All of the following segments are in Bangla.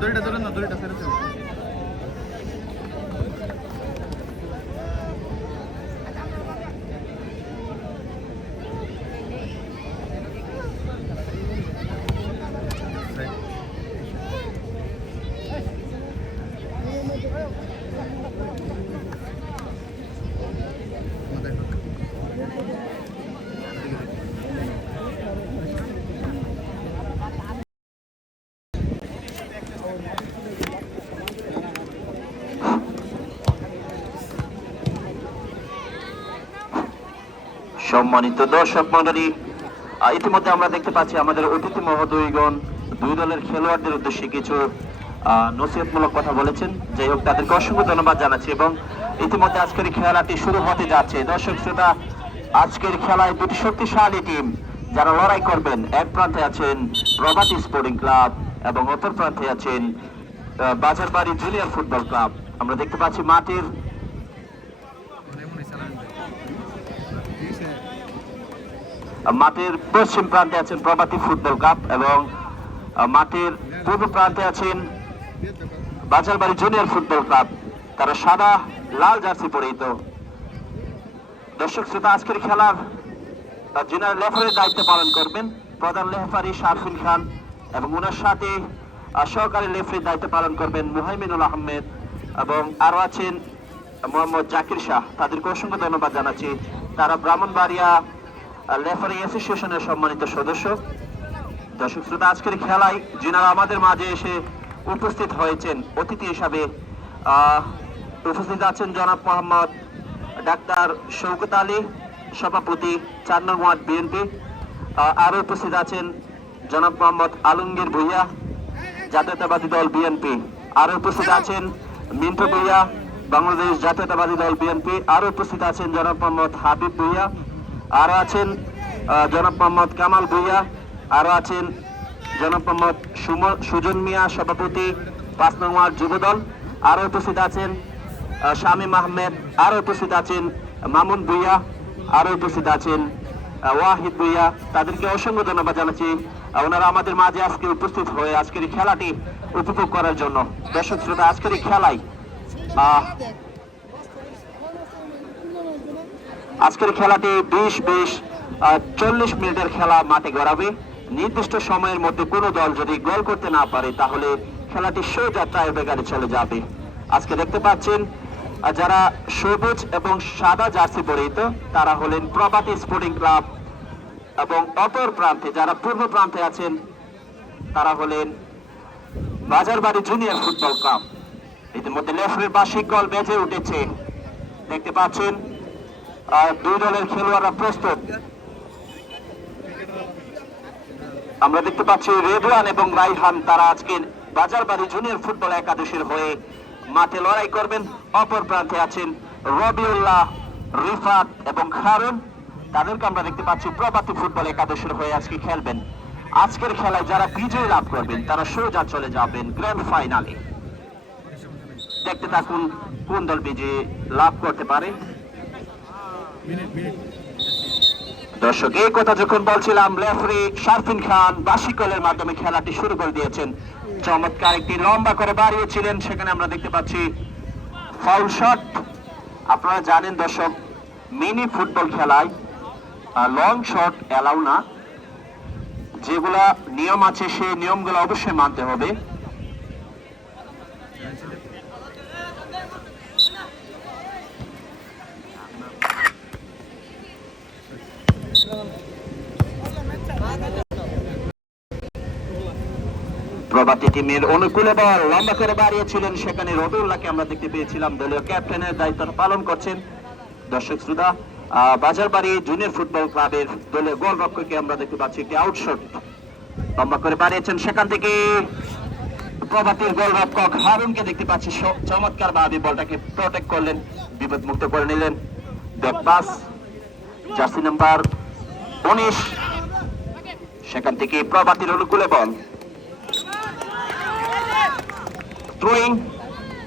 দড়িটা ধরে না, দড়িটা ছেড়ে দাও। সম্মানিত দর্শক মন্ডলী, ইতিমধ্যে আমরা দেখতে পাচ্ছি আমাদের অতিথি মহোদয়গণ দুই দলের খেলোয়াড়দের উদ্দেশ্যে কিছু নসিহতমূলক কথা বলেছেন। যাই হোক, তাদেরকে অসংখ্য ধন্যবাদ জানাচ্ছি এবং ইতিমধ্যে আজকের খেলাটি শুরু হতে যাচ্ছে। দর্শক শ্রোতা, আজকের খেলায় দুটি শক্তিশালী টিম যারা লড়াই করবেন, এক প্রান্তে আছেন প্রভাতী স্পোর্টিং ক্লাব এবং অপর প্রান্তে আছেন বাজারবাড়ি জুনিয়র ফুটবল ক্লাব। আমরা দেখতে পাচ্ছি মাঠের পশ্চিম প্রান্তে আছেন প্রভাতী ফুটবল ক্লাব এবং মাঠের পূর্ব প্রান্তে আছেন বাজারবাড়ি জুনিয়র ফুটবল ক্লাব। তারা সাদা লাল জার্সি পরিহিত। দর্শক শ্রোতা, আজকের খেলার জেনারেল রেফারির দায়িত্ব পালন করবেন প্রধান রেফারি শারফিন খান এবং ওনার সাথে সহকারী রেফারির দায়িত্ব পালন করবেন মুহাইমিনুল আহমেদ এবং আরো আছেন মোহাম্মদ জাকির শাহ। তাদেরকে অসংখ্য ধন্যবাদ জানাচ্ছি। তারা ব্রাহ্মণবাড়িয়া রেফারি অ্যাসোসিয়েশনের সম্মানিত সদস্য। দর্শক শ্রোতা, আজকের খেলায় যিনারা আমাদের মাঝে এসে উপস্থিত হয়েছেন অতিথি হিসাবে উপস্থিত আছেন জনাব মোহাম্মদ ডাক্তার শৌকত আলী, সভাপতি ৪ নং ওয়ার্ড বিএনপি। আরো উপস্থিত আছেন জনাব মোহাম্মদ আলমগীর ভুইয়া, জাতীয়তাবাদী দল বিএনপি। আরো উপস্থিত আছেন মিন্টু ভুইয়া, বাংলাদেশ জাতীয়তাবাদী দল বিএনপি। আরো উপস্থিত আছেন জনাব মোহাম্মদ হাবিব ভুইয়া। আরো আছেন জনাব মোহাম্মদ কামাল ভুইয়া। আরো আছেন জনাব মোহাম্মদ সুজন মিয়া, সভাপতি ৫ নং ওয়ার্ড যুবদল। আরো উপস্থিত আছেন শামীম আহমেদ। আরো উপস্থিত আছেন মামুন ভুইয়া। আরো উপস্থিত আছেন ওয়াহিদ ভুইয়া। তাদেরকে অসংখ্য ধন্যবাদ জানাচ্ছি ওনারা আমাদের মাঝে আজকে উপস্থিত হয়ে আজকের এই খেলাটি উপভোগ করার জন্য। দর্শক শ্রোতা, আজকের এই খেলায় আজকের খেলাটি 40 মিনিটের খেলা মাঠে গড়াবে। নির্দিষ্ট সময়ের মধ্যে কোনো দল যদি গোল করতে না পারে তাহলে খেলাটি সোজা টাইব্রেকারে চলে যাবে। আজকে দেখতে পাচ্ছেন যারা সবুজ এবং সাদা জার্সি পরিহিত তারা হলেন প্রভাতী স্পোর্টিং ক্লাব এবং অপর প্রান্তে যারা পূর্ব প্রান্তে আছেন তারা হলেন বাজারবাড়ি জুনিয়র ফুটবল ক্লাব। ইতিমধ্যে রেফারির বার্ষিক গোল বেজে উঠেছে। দেখতে পাচ্ছেন দুই দলের খেলোয়াড়রা প্রস্তুত। আমরা দেখতে পাচ্ছি রেদওয়ান এবং রাইহান, তারা আজকে বাজারবাড়ি জুনিয়র ফুটবল একাদশের হয়ে মাঠে লড়াই করবেন। অপর প্রান্তে আছেন রবিউল্লাহ, রিফাত এবং খারুন। তাদেরকে আমরা দেখতে পাচ্ছি প্রভাতী ফুটবল একাদশের হয়ে আজকে খেলবেন। আজকের খেলায় যারা বিজয় লাভ করবেন তারা সোজা চলে যাবেন গ্র্যান্ড ফাইনালে। দেখতে থাকুন কোন দল বিজয় লাভ করতে পারে। দর্শক, এই কথা যখন বলছিলাম, রেফারি শারফিন খান বার্ষিক গোলের মাধ্যমে খেলাটি শুরু করে দিয়েছেন। চমৎকার একটি লম্বা করে বাড়িয়েছিলেন, সেখানে আমরা দেখতে পাচ্ছি ফাউল শট। আপনারা জানেন দর্শক, মিনি ফুটবল খেলায় লং শট এলাও না। যেগুলা নিয়ম আছে সেই নিয়মগুলো অবশ্যই মানতে হবে। প্রভাতী টিমের অনুকূলে বল লম্বা করে বাড়িয়েছিলেন, সেখানে রবিউল্লাহকে আমরা দেখতে পেয়েছিলাম দলীয় ক্যাপ্টেনের দায়িত্ব পালন করছেন। দর্শক শ্রোতা, বাজারবাড়ি জুনিয়র ফুটবল ক্লাবের দলীয় গোলরক্ষককে আমরা দেখতে পাচ্ছি একটি আউটশট লম্বা করে বাড়িয়েছেন, সেখান থেকে প্রভাতীর গোলরক্ষক হারুনকে দেখতে পাচ্ছি চমৎকার ভাবে বলটাকে প্রটেক্ট করলেন, বিপদ মুক্ত করে নিলেন। ব্যাক পাস জার্সি নাম্বার 19, সেখান থেকে প্রভাতীর অনুকূলে বল থ্রোয়িং।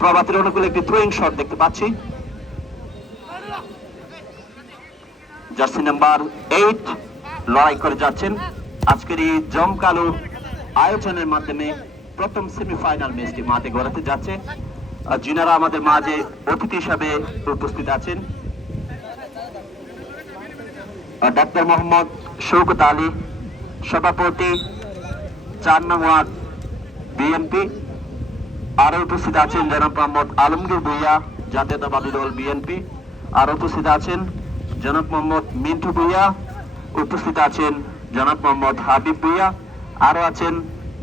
প্রভাতীর অনুকূলে একটি থ্রোয়িং শট দেখতে পাচ্ছি। জার্সি নাম্বার 8 লড়াই করে যাচ্ছেন আজকের এই জমকালো আয়োজনের মাধ্যমে প্রথম সেমিফাইনাল ম্যাচটি মাঠে গড়াতে যাচ্ছে, যিনারা আমাদের মাঝে অতিথি হিসাবে উপস্থিত আছেন ডাক্তার মোহাম্মদ শওকত আলী, সভাপতি 4 নং ওয়ার্ড বিএনপি। আরো উপস্থিত আছেন জনাব মোহাম্মদ আলমগীর ভুইয়া, জাতীয়তাবাদী দল বিএনপি। আরো উপস্থিত আছেন জনাব মোহাম্মদ মিন্টু ভুইয়া, উপস্থিত আছেন জনাব মোহাম্মদ হাবিব ভুইয়া, আরো আছেন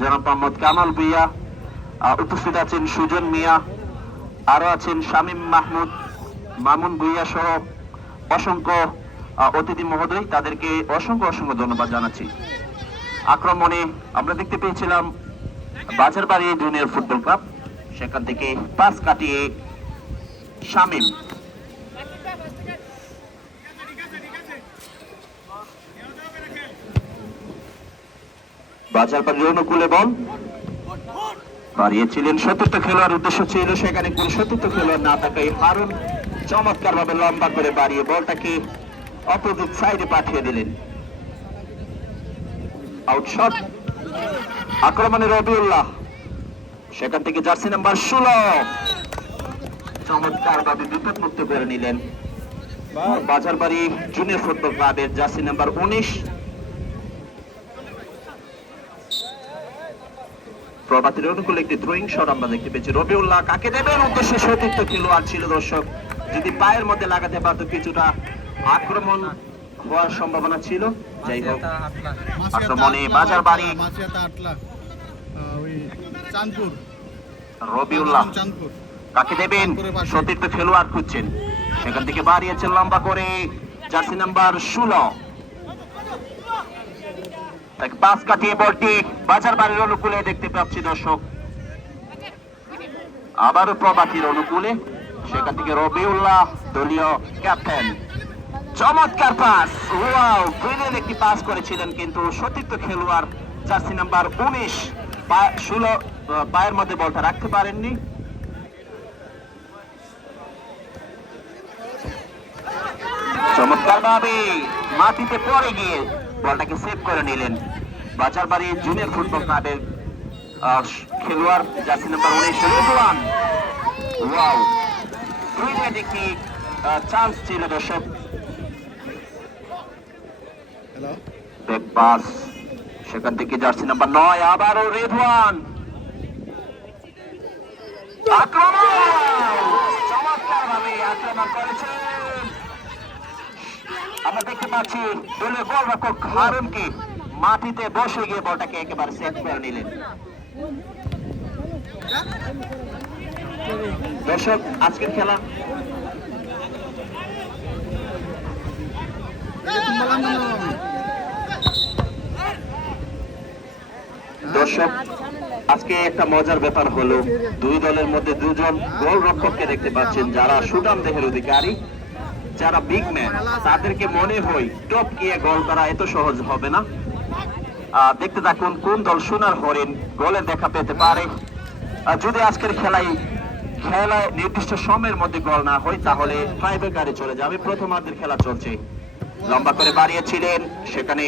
জনাব মোহাম্মদ কামাল ভুইয়া, উপস্থিত আছেন সুজন মিয়া, আরো আছেন শামীম মাহমুদ, মামুন ভুইয়া সহ অসংখ্য অতিথি মহোদয়। তাদেরকে অসংখ্য অসংখ্য ধন্যবাদ জানাচ্ছি। আক্রমণে আমরা দেখতে পেয়েছিলাম বাজারবাড়ি জুনিয়র ফুটবল ক্লাব, সেখান থেকে পাস কাটিয়ে শামীম, বাজারবাড়ি অনুকূলে বল বাড়িয়েছিলেন। সতীর্থ খেলোয়াড় উদ্দেশ্য ছিল সেখানে কোন সতীর্থ খেলোয়াড় না থাকায় হারুন চমৎকার ভাবে লম্বা করে বাড়িয়ে বলটাকে অপোজিট সাইডে পাঠিয়ে দিলেন। আউটশট। আক্রমণে রবিউল্লাহ, সেখান থেকে জার্সি নাম্বার 16 চমৎকার ভাবে বিপদ মুক্ত করে নিলেন বাজারবাড়ি জুনিয়র ফুটবল ক্লাবের জার্সি নাম্বার 19 প্রভাতের অনুকূলে একটি থ্রোয়িং শট আমরা দেখতে পেয়েছি। রবিউল্লাহ কাকে দেবেন উদ্দেশ্যে সতীর্থ খেলোয়াড় ছিল। দর্শক, যদি পায়ের মধ্যে লাগাতে পারতো কিছুটা আক্রমণ হওয়ার সম্ভাবনা ছিল। যাই হোক, আক্রমণে বাজারবাড়ি রবিউল্লাহ কাকে দেবেন, সতীর্থ খেলোয়াড় খুঁজছেন, সেখান থেকে বাড়িয়েছেন লম্বা করে জার্সি নাম্বার 16। পাস কাটিয়ে বলটি বাজারবাড়ির অনুকূলে দেখতে পাচ্ছি। দর্শক, আবারও প্রভাতীর অনুকূলে, সেখান থেকে রবিউল্লাহ দলীয় ক্যাপ্টেন, চমৎকার পাস। ওয়াও, ব্রিলিয়ান্ট একটি পাস করেছিলেন, কিন্তু সতীর্থ খেলোয়াড় জার্সি নাম্বার 19 16 পায়ের মধ্যে বলটা রাখতে পারেননি। চমৎকার ভাবে মাটিতে পড়ে গিয়ে বলটাকে সেভ করে নিলেন বাজারবাড়ি জুনিয়র ফুটবল ক্লাবের খেলোয়াড় jersey number 19 Ridwan. Wow, brilliant একটি চান্স ছিল। দর্শক, ব্যাক পাস, সেখান থেকে জার্সি নাম্বার 9 আবারও রিদওয়ান। আক্রমণ, চমৎকার ভাবে আক্রমণ করেছেন। আমরা দেখতে পাচ্ছি দলীয় গোলরক্ষক হারুনকে মাটিতে বসে গিয়ে বলটাকে একেবারে সেভ করে নিলেন। দর্শক, আজকের খেলা দর্শক আজকে একটা মজার ব্যাপার হলো, দুই দলের মধ্যে দুজন গোলরক্ষককে দেখতে পাচ্ছেন যারা সুঠাম দেহের অধিকারী, যারা বিগ ম্যান। তাদেরকে মনে হয় টপ গিয়ে গোল করা এত সহজ হবে না। দেখতে থাকুন কোন দল সোনার হরিণ গোলের দেখা পেতে পারে। যদি আজকের খেলায় নির্দিষ্ট সময়ের মধ্যে গোল না হয় তাহলে টাইব্রেকারে চলে যাবে। প্রথমার্ধের খেলা চলছে, লম্বা করে বাড়িয়েছিলেন, সেখানে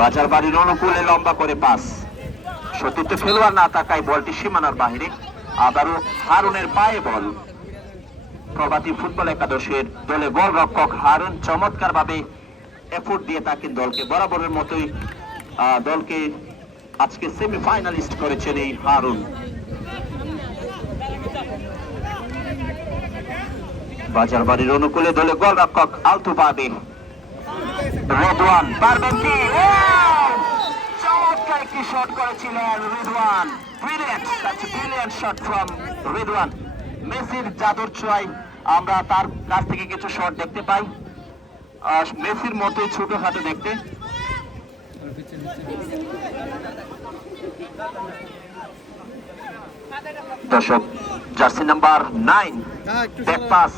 বাজারবাড়ির অনুকূলে লম্বা করে পাস, সতীর্থ খেলোয়াড় না থাকায় বলটি সীমানার বাহিরে। আবারও হারুনের পায়ে বল। প্রভাতী ফুটবল একাদশের দলে গোলরক্ষক হারুন চমৎকার ভাবে এফোর্ট দিয়ে থাকেন দলকে, বরাবরের মতোই দলকে আজকে সেমিফাইনালিস্ট করেছেন এই হারুন। বাজারবাড়ির অনুকূলে দলে গোলরক্ষক আলতু পাবে রিদওয়ান, পারবেন কি? চমৎকার একটি শট করেছিলেন Ridwan. Brilliant shot from Ridwan. মেসির জাদুর ছোঁয়ায় আমরা তার কাছ থেকে কিছু শট দেখতে পাই, মেসির মতোই ছোটখাটো দেখতে। দর্শক, জার্সি নাম্বার 9 ব্যাক পাস,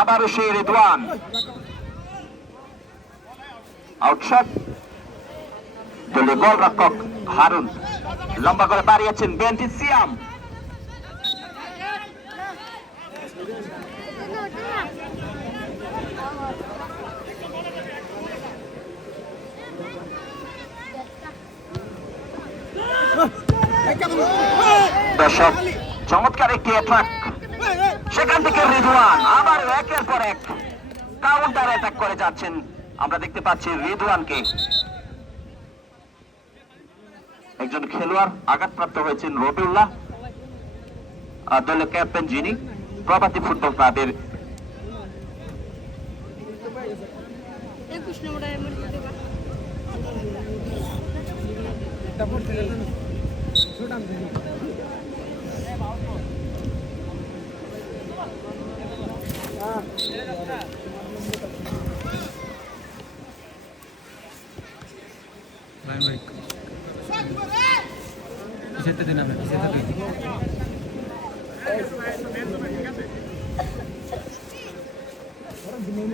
আবারও সেই রিদওয়ান, আউটশট। দলীয় গোলরক্ষক হারুন লম্বা করে বাড়িয়েছেন বেন্টিসিয়াম, দর্শক চমৎকার একটি অ্যাটাক, সেখান থেকে রিদওয়ান আবার একের পর এক কাউন্টার অ্যাটাক করে যাচ্ছেন। আমরা দেখতে পাচ্ছি রিদওয়ানকে, একজন খেলোয়াড় আঘাতপ্রাপ্ত হয়েছেন রবিউল্লাহ, দলীয় ক্যাপ্টেন যিনি প্রভাতী ফুটবল ক্লাবের।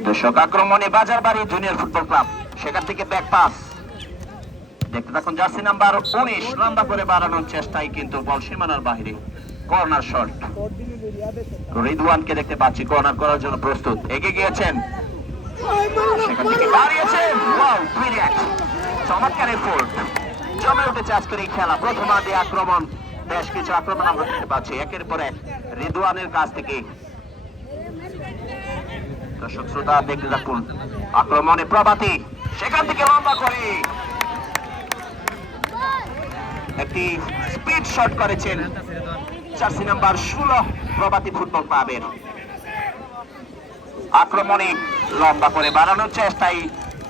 দর্শক আক্রমণে বাজারবাড়ি জুনিয়র ফুটবল ক্লাব, সেখান থেকে ব্যাক পাস দেখতে থাকুন। জার্সি নাম্বার 19 লম্বা করে বাড়ানোর চেষ্টায় কিন্তু বল সীমানার বাইরে। কর্নার শট, রিদওয়ানকে দেখতে পাচ্ছি কর্নার করার জন্য প্রস্তুত, এগিয়ে গিয়েছেন, সেখান থেকে দাঁড়িয়েছেন। ওয়াও, ব্রিলিয়ান্ট, চমৎকার এফোর্ট, জমে উঠেছে আজকের এই খেলা। প্রথমার্ধে আক্রমণ, বেশ কিছু আক্রমণ আমরা দেখতে পাচ্ছি একের পর এক রিদওয়ানের কাছ থেকে। দর্শক শ্রোতা দেখতে থাকুন, আক্রমণে প্রভাতী, সেখান থেকে লম্বা করে একটি স্পিড শট করেছেন জার্সি নাম্বার 16 প্রভাতী ফুটবল ক্লাবের। আক্রমণে লম্বা করে বাড়ানোর চেষ্টায়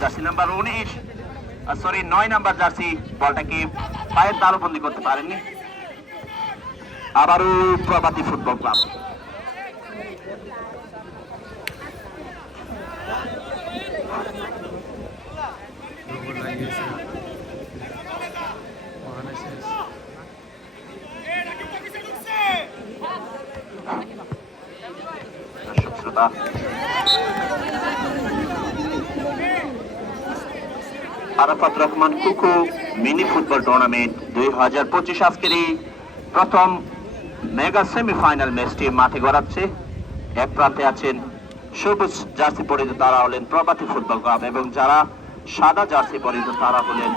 জার্সি নাম্বার 9 নাম্বার জার্সি বলটাকে পায়ের তালুবন্দি করতে পারেননি। আবারও প্রভাতী ফুটবল ক্লাব। আরাফাত রহমান কুকু মিনি ফুটবল টুর্নামেন্ট 2025 আজকের এই প্রথম মেগা সেমিফাইনাল ম্যাচটি মাঠে গড়াচ্ছে। এক প্রান্তে আছেন সবুজ জার্সি পরিহিত, তারা হলেন প্রভাতী ফুটবল ক্লাব, এবং যারা সাদা জার্সি পরিহিত তারা হলেন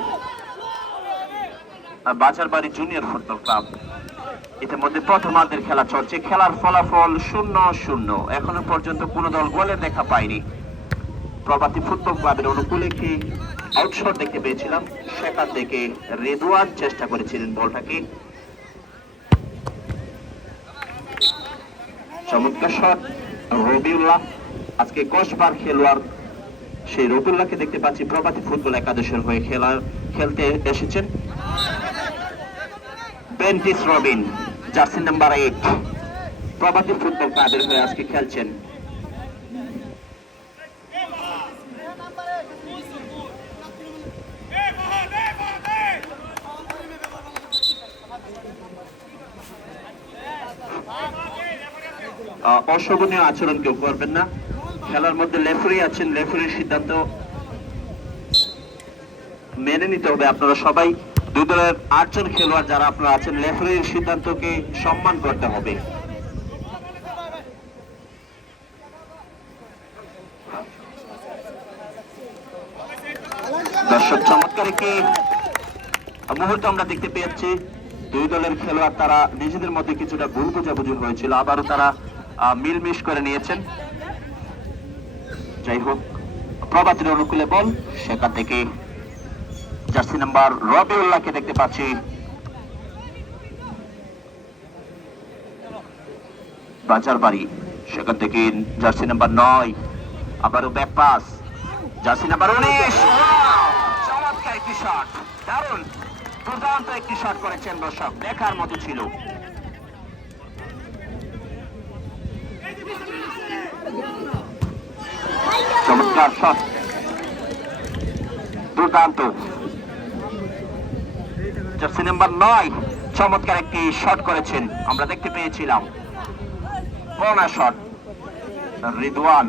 বাজারবাড়ি জুনিয়র ফুটবল ক্লাব। ইতিমধ্যে প্রথমার্ধের খেলা চলছে, খেলার ফলাফল 0-0। এখনো পর্যন্ত কোনো দল গোলের দেখা পায়নি। প্রভাতী ফুটবল ক্লাবের অনুকূলে একটি আউটশট দেখতে পেয়েছিলাম, সেখান থেকে রিদওয়ান চেষ্টা করেছিলেন বলটাকে, চমৎকার শট। রবিউল্লাহ আজকে কসবার খেলোয়াড়, সেই রবিউল্লাহকে দেখতে পাচ্ছি প্রভাতী ফুটবল একাদশের হয়ে খেলতে এসেছেন। বেন্টিস রবিন জার্সি নাম্বার 8 প্রভাতী ফুটবল ক্লাবের হয়ে আজকে খেলছেন। অশোভনীয় আচরণ কেউ করবেন না। খেলার মধ্যে রেফারি আছেন, রেফারির সিদ্ধান্ত মেনে নিতে হবে। আপনারা সবাই, দুই দলের 8 জন খেলোয়াড় যারা আপনারা আছেন, রেফারির সিদ্ধান্তকে সম্মান করতে হবে। দর্শক চমৎকার একটি মুহূর্ত আমরা দেখতে পেয়েছি। দুই দলের খেলোয়াড় তারা নিজেদের মধ্যে কিছুটা ভুল বোঝাবুঝি হয়েছিল, আবারও তারা মিলমিশ করে নিয়েছেন। যাই হোক, প্রভাতীর অনুকূলে বল, সেখান থেকে জার্সি নাম্বার রবিউল্লাহকে দেখতে পাচ্ছি, বাজারবাড়ি, সেখান থেকে জার্সি নাম্বার 9 আবারও ব্যাক পাস, জার্সি নাম্বার 19। চমৎকার একটি শট, দারুণ দুর্দান্ত একটি শট করেছেন দর্শক, দেখার মতো ছিল। চমৎকার শট, দুর্দান্ত। জার্সি নাম্বার 9 চমৎকার একটি শট করেছেন, আমরা দেখতে পেয়েছিলাম। কর্নার শট, রিদওয়ান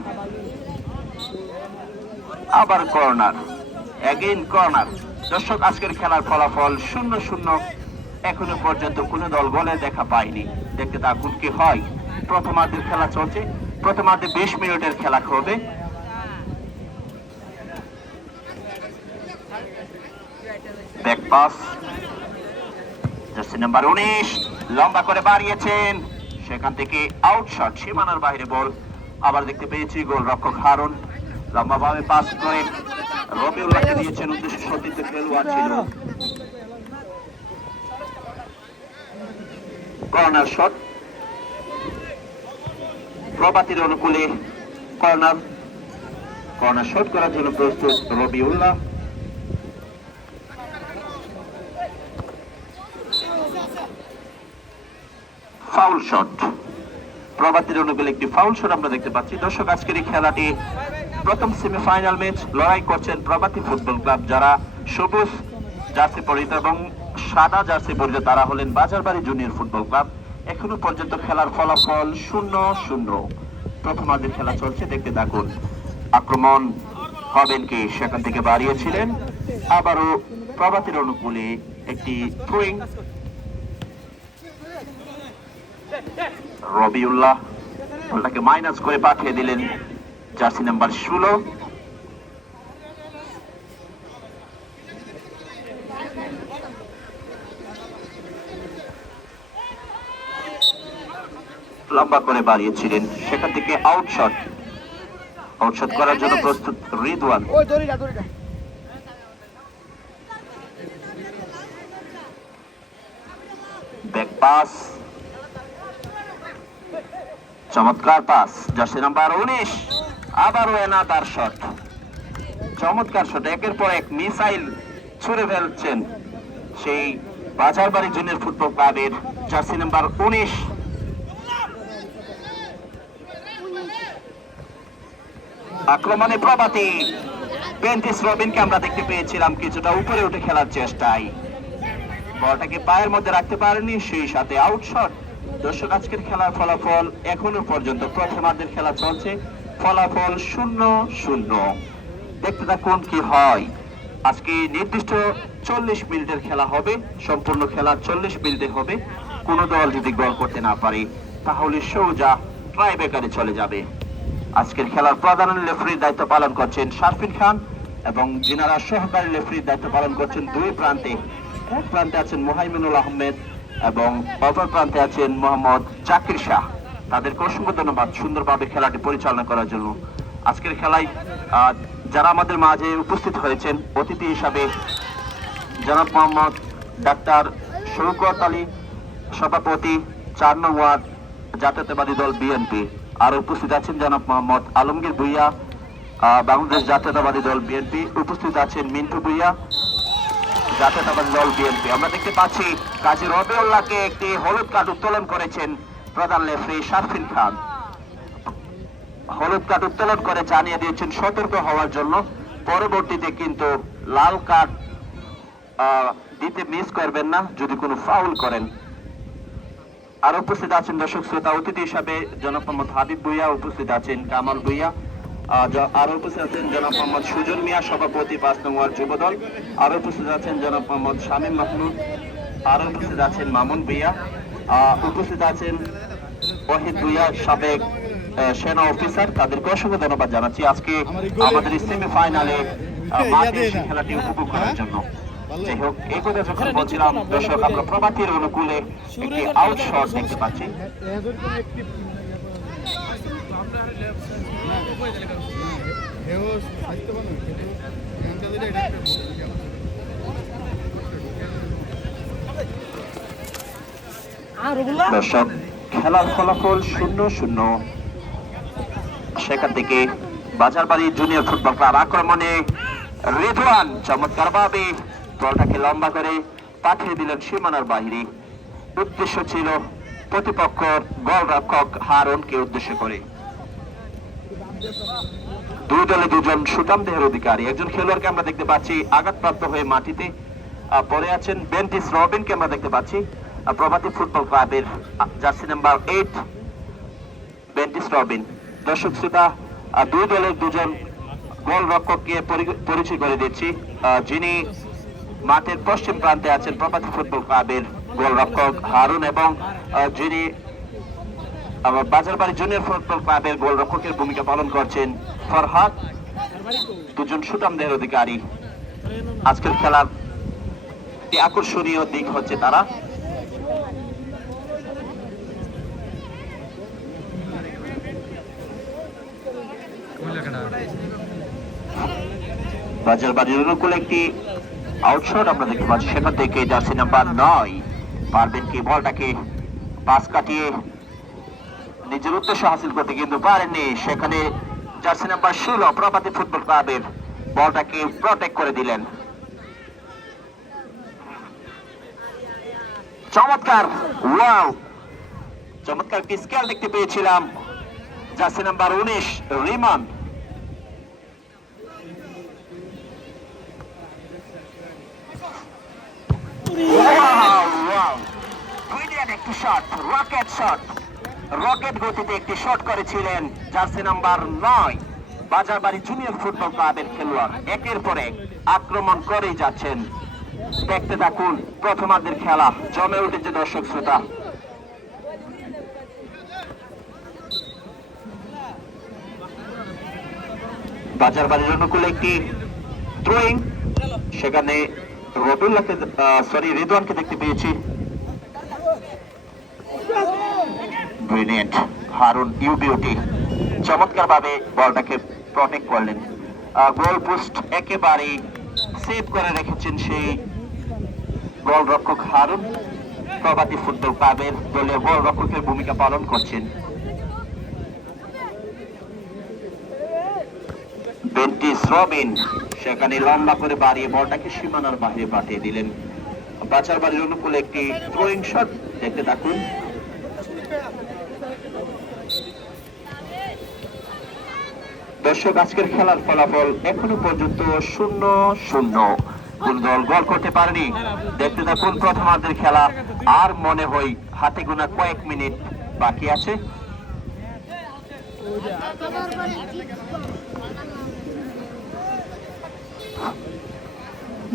আবার কর্নার, এগেইন কর্নার। দর্শক আজকের খেলার ফলাফল 0-0। এখনো পর্যন্ত কোনো দল গোলে দেখা পায়নি। দেখতে থাকুন কি হয়। প্রথমার্ধের খেলা চলছে, প্রথমার্ধে 20 মিনিটের খেলা হবে। ব্যাক পাস, জার্সি নাম্বার 19 লম্বা করে বাড়িয়েছেন, সেখান থেকে আউট শট, সীমানার বাইরে বল। আবার দেখতে পেয়েছি গোলরক্ষক হারুন লম্বাভাবে পাস করে রবিউল্লাহকে দিয়েছেন, উদ্দেশ্য সতীর্থ খেলোয়াড় ছিল। কর্নার শট প্রভাতীর অনুকূলে, কর্নার শট করার জন্য প্রস্তুত রবিউল্লাহ। ফাউল শট, প্রভাতীর অনুকূলে একটি ফাউল শট আমরা দেখতে পাচ্ছি। দর্শক, আজকের এই খেলাটি প্রথম সেমিফাইনাল ম্যাচ। লড়াই করছেন প্রভাতী ফুটবল ক্লাব, যারা সবুজ জার্সি পরিহিত এবং সাদা জার্সি পরিহিত, তারা হলেন বাজারবাড়ি জুনিয়র ফুটবল ক্লাব। এখনো পর্যন্ত খেলার ফলাফল 0-0। প্রথমার্ধের খেলা চলছে, দেখতে থাকুন। আক্রমণ হবেন কি, সেখান থেকে বাড়িয়েছিলেন, আবারও প্রভাতীর অনুকূলে একটি থ্রোয়িং। রবিউল্লাহ বলটাকে মাইনাস করে পাঠিয়ে দিলেন জার্সি নাম্বার 16। লম্বা করে বাড়িয়েছিলেন, সেখান থেকে আউটশট করার জন্য প্রস্তুত রিদওয়ান। ব্যাক পাস, চমৎকার পাস, জার্সি নাম্বার 19 আবারও এনাদার শট, চমৎকার শট, একের পর এক মিসাইল ছুড়ে ফেলছেন সেই বাজারবাড়ি জুনিয়র ফুটবল ক্লাবের জার্সি নাম্বার 19। আক্রমণে প্রভাতী, বেন্টিস রবিনকে আমরা দেখতে পেয়েছিলাম কিছুটা উপরে উঠে খেলার চেষ্টায়, বলটাকে পায়ের মধ্যে রাখতে পারেনি, সেই সাথে আউটশট। দর্শক, আজকের খেলার ফলাফল এখনো পর্যন্ত প্রথমার্ধের খেলা চলছে, ফলাফল 0-0। দেখতে থাকুন কি হয়। আজকে নির্দিষ্ট 40 মিনিটের খেলা হবে, সম্পূর্ণ খেলা 40 মিনিটে হবে। কোন দল যদি গোল করতে না পারে তাহলে সোজা ট্রাই ব্রেকারে চলে যাবে। আজকের খেলার প্রধান রেফারির দায়িত্ব পালন করছেন শারফিন খান, এবং যিনারা সহকারী রেফারির দায়িত্ব পালন করছেন দুই প্রান্তে। এক প্রান্তে আছেন মোহাইমিনুল আহমেদ এবং অপর প্রান্তে আছেন মোহাম্মদ জাকির শাহ। তাদেরকে অসংখ্য ধন্যবাদ সুন্দরভাবে খেলাটি পরিচালনা করার জন্য। আজকের খেলায় যারা আমাদের মাঝে উপস্থিত হয়েছেন অতিথি হিসাবে জনাব মোহাম্মদ ডাক্তার শৌকত আলী, সভাপতি 4 নং ওয়ার্ড জাতীয়তাবাদী দল বিএনপি। আর উপস্থিত আছেন জনাব মোহাম্মদ আলমগীর ভুইয়া, বাংলাদেশ জাতীয়তাবাদী দল বিএনপি। উপস্থিত আছেন মিন্টু ভুইয়া, জাতীয়তাবাদী দল বিএনপি। আমরা দেখতে পাচ্ছি কাজী রবিউল্লাহকে একটি হলুদ কার্ড উত্তোলন করেছেন প্রধান রেফারি শারফিন খান। হলুদ কার্ড উত্তোলন করে জানিয়ে দিয়েছেন সতর্ক হওয়ার জন্য, পরবর্তীতে কিন্তু লাল কার্ড দিতে মিস করবেন না যদি কোনো ফাউল করেন। আর উপস্থিত আছেন দর্শক শ্রোতা অতিথি হিসাবে জনাব মোহাম্মদ হাবিব ভুইয়া, উপস্থিত আছেন কামাল ভুইয়া, আর উপস্থিত আছেন জনাব মোহাম্মদ সুজন মিয়া, সভাপতি 5 নং ওয়ার্ড যুবদল। আর উপস্থিত আছেন জনাব মোহাম্মদ শামীম মাহমুদ, আর উপস্থিত আছেন মামুন ভুইয়া, উপস্থিত আছেন ওয়াহিদ ভুইয়া, সাবেক সেনা অফিসার। তাদেরকে অসংখ্য ধন্যবাদ জানাচ্ছি আজকে আমাদের সেমিফাইনালে মাঠে খেলাটি উপভোগ করার জন্য। যাই হোক, এই কথা যখন বলছিলাম দর্শক, আমরা প্রভাতীর অনুকূলে একটি আউটশট দেখতে পাচ্ছি। দর্শক, খেলার ফলাফল 0-0। সেখান থেকে বাজারবাড়ি জুনিয়র ফুটবল ক্লাব আক্রমণে রিদওয়ান চমৎকার ভাবে বলটাকে লম্বা করে পাঠিয়ে দিলেন সীমানার বাইরে। উদ্দেশ্য ছিল প্রতিপক্ষ গোলরক্ষক হারুনকে উদ্দেশ্য করে। দুই দলে দুজন সুঠাম দেহের অধিকারী। একজন খেলোয়াড়কে আমরা দেখতে পাচ্ছি আঘাতপ্রাপ্ত হয়ে মাটিতে পড়ে আছেন, বেন্টিস রবিনকে আমরা দেখতে পাচ্ছি প্রভাতী ফুটবল ক্লাবের জার্সি নাম্বার 8 বেন্টিস রবিন। দর্শক শ্রোতা, দুই দলের দুজন গোলরক্ষককে পরিচয় করে দিচ্ছি। যিনি মাঠের পশ্চিম প্রান্তে আছেন প্রভাতী ফুটবল ক্লাবের গোলরক্ষক হারুন, এবং যিনি বাজারবাড়ি জুনিয়র ফুটবল ক্লাবের গোলরক্ষকের ভূমিকা পালন করছেন ফরহাদ। দুজন সুঠাম দেহের অধিকারী। আজকের খেলার আকর্ষণীয় দিক হচ্ছে তারা বাজার বাড়ির অনুকূলে একটি আউটশট আমরা দেখতে পাচ্ছি, সেখান থেকে জার্সি নাম্বার 9 পারবেন কি বলটাকে পাস কাটিয়ে নিজের উদ্দেশ্য হাসিল করতে কিন্তু পারেননি। সেখানে জার্সি নাম্বার 16 প্রভাতী ফুটবল ক্লাবের বলটাকে প্রটেক্ট করে দিলেন। চমৎকার, ওয়াও, চমৎকার একটি স্কেল দেখতে পেয়েছিলাম জার্সি নাম্বার 19 রিমান। একটি শট, রকেট শট, রকেট গতিতে একটি শট করেছিলেন jersey number 9 Bazarbari junior football ক্লাবের খেলোয়াড়। একের পর এক আক্রমণ করেই যাচ্ছেন। দেখতে থাকুন প্রথমার্ধের খেলা, জমে উঠেছে দর্শক শ্রোতা। বাজারবাড়ির অনুকূলে একটি থ্রোয়িং, সেখানে রেদওয়ানকে দেখতে পেয়েছি। ব্রিলিয়েন্ট, হারুন ইউ বিউটি চমৎকার ভাবে বলটাকে প্রটেক্ট করলেন। গোল পোস্ট একেবারে সেভ করে রেখেছেন সেই গোলরক্ষক হারুন। প্রভাতী ফুটবল ক্লাবের দলীয় গোলরক্ষকের ভূমিকা পালন করছেন। বেন্টিস রবিন সেখানে লম্বা করে বাড়িয়ে বলটাকে সীমানার বাইরে পাঠিয়ে দিলেন। বাজারবাড়ির অনুকূলে একটি থ্রোয়িং শট, দেখতে থাকুন। দর্শক, আজকের খেলার ফলাফল এখনো পর্যন্ত 0-0, কোন দল গোল করতে পারেনি। দেখতে থাকুন প্রথমার্ধের খেলা, আর মনে হয় হাতে গোনা কয়েক মিনিট বাকি আছে।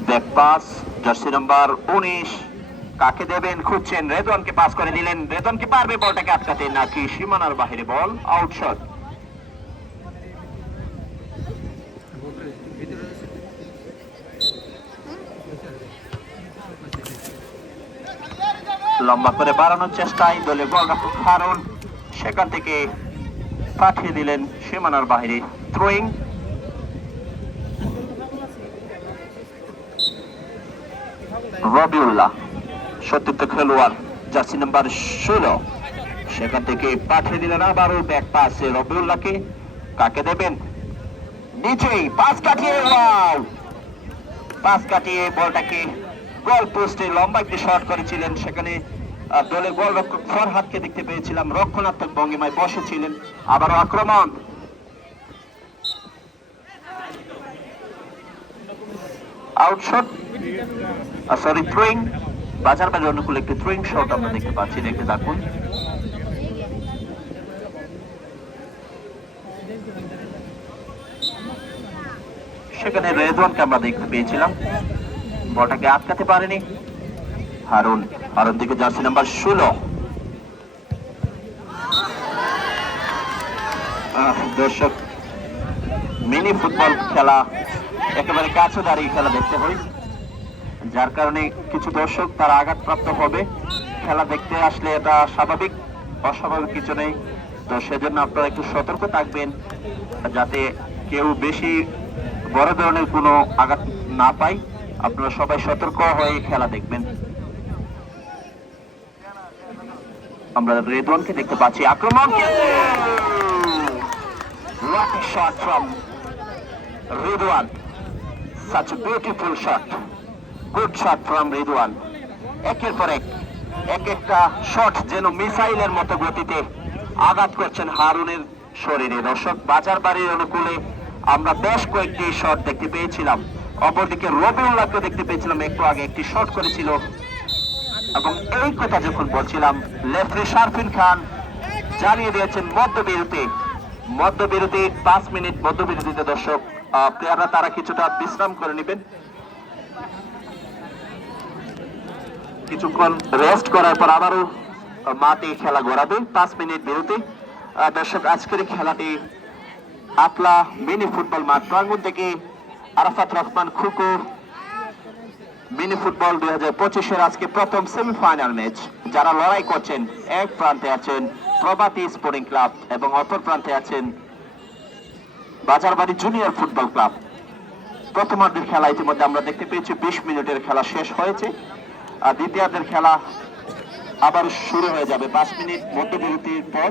ব্যাক পাস, জার্সি নাম্বার 19 কাকে দেবেন খুঁজছেন, রেদওয়ানকে পাস করে দিলেন। রেদওয়ান কি পারবে বলটাকে আটকাতে, নাকি সীমানার বাহিরে বল, আউটশট। লম্বা করে বাড়ানোর চেষ্টায় দলীয় গোলরক্ষক হারুন সেখান থেকে পাঠিয়ে দিলেন সীমানার বাইরে। থ্রোয়িং, রবিউল্লাহ সতীর্থ খেলোয়াড় জার্সি নাম্বার 16, সেখান থেকে পাঠিয়ে দিলেন আবারও ব্যাক পাসে রবিউল্লাহকে। কাকে দেবেন, নিচেই পাস কাটিয়ে, ওয়াও, পাস কাটিয়ে বলটাকে গোল পোস্টে লম্বা একটি শট করেছিলেন। সেখানে দলের গোলরক্ষক ফরহাদকে দেখতে পেয়েছিলাম রক্ষণাত্মক ভঙ্গিমায় বসেছিলেন। আবারও আক্রমণ, আউটশট, থ্রোয়িং। বাজারবাড়ির অনুকূলে একটি থ্রোয়িং শট আমরা দেখতে পাচ্ছি, দেখতে থাকুন। সেখানে রেদওয়ানকে আমরা দেখতে পেয়েছিলাম, বলটাকে আটকাতে পারেনি হারুন। হারুন দিকে জার্সি নাম্বার 16। দর্শক, মিনি ফুটবল খেলা একেবারে কাছে দাঁড়িয়ে খেলা দেখতে হয়, যার কারণে কিছু দর্শক তারা আঘাতপ্রাপ্ত হবে। খেলা দেখতে আসলে এটা স্বাভাবিক, অস্বাভাবিক কিছু নেই। তো সেজন্য আপনারা একটু সতর্ক থাকবেন যাতে কেউ বেশি বড় ধরনের কোনো আঘাত না পায়। আপনারা সবাই সতর্ক হয়ে খেলা দেখবেন। আমরা রেদওয়ানকে দেখতে পাচ্ছি, আক্রমণ, shot from Redwan, such a beautiful shot, good shot from Redwan. একের পর এক একটা শট যেন মিসাইলের মতো গতিতে আঘাত করছেন হারুনের শরীরে। দর্শক, বাজারবাড়ির অনুকূলে আমরা বেশ কয়েকটি শট দেখতে পেয়েছিলাম। অপরদিকে রবিউল্লাহকে দেখতে পেয়েছিলাম একটু আগে একটি শট করেছিল। এবং এই কথা যখন বলছিলাম, লেফারি শারফিন খান জানিয়ে দিয়েছেন মধ্যবিরতি 5 মিনিট মধ্যবিরতিতে দর্শক প্লেয়াররা তারা কিছুটা বিশ্রাম করে নেবেন, কিছুক্ষণ রেস্ট করার পর আবারও মাঠে খেলা গড়াবে। 5 মিনিট বিরতি। দর্শক, আজকের খেলাটি আপলা মিনি ফুটবল মাঠ প্রাঙ্গণ থেকে আরাফাত রহমান খুকু মিনি ফুটবল 2025-এর আজকে প্রথম সেমিফাইনাল ম্যাচ। যারা লড়াই করছেন, এক প্রান্তে আছেন প্রভাতী স্পোর্টিং ক্লাব এবং অপর প্রান্তে আছেন বাজারবাড়ি জুনিয়র ফুটবল ক্লাব। প্রথমার্ধের খেলা ইতিমধ্যে আমরা দেখতে পেয়েছি 20 মিনিটের খেলা শেষ হয়েছে। দ্বিতীয়ার্ধের খেলা আবার শুরু হয়ে যাবে 5 মিনিট মধ্যবিরতির পর।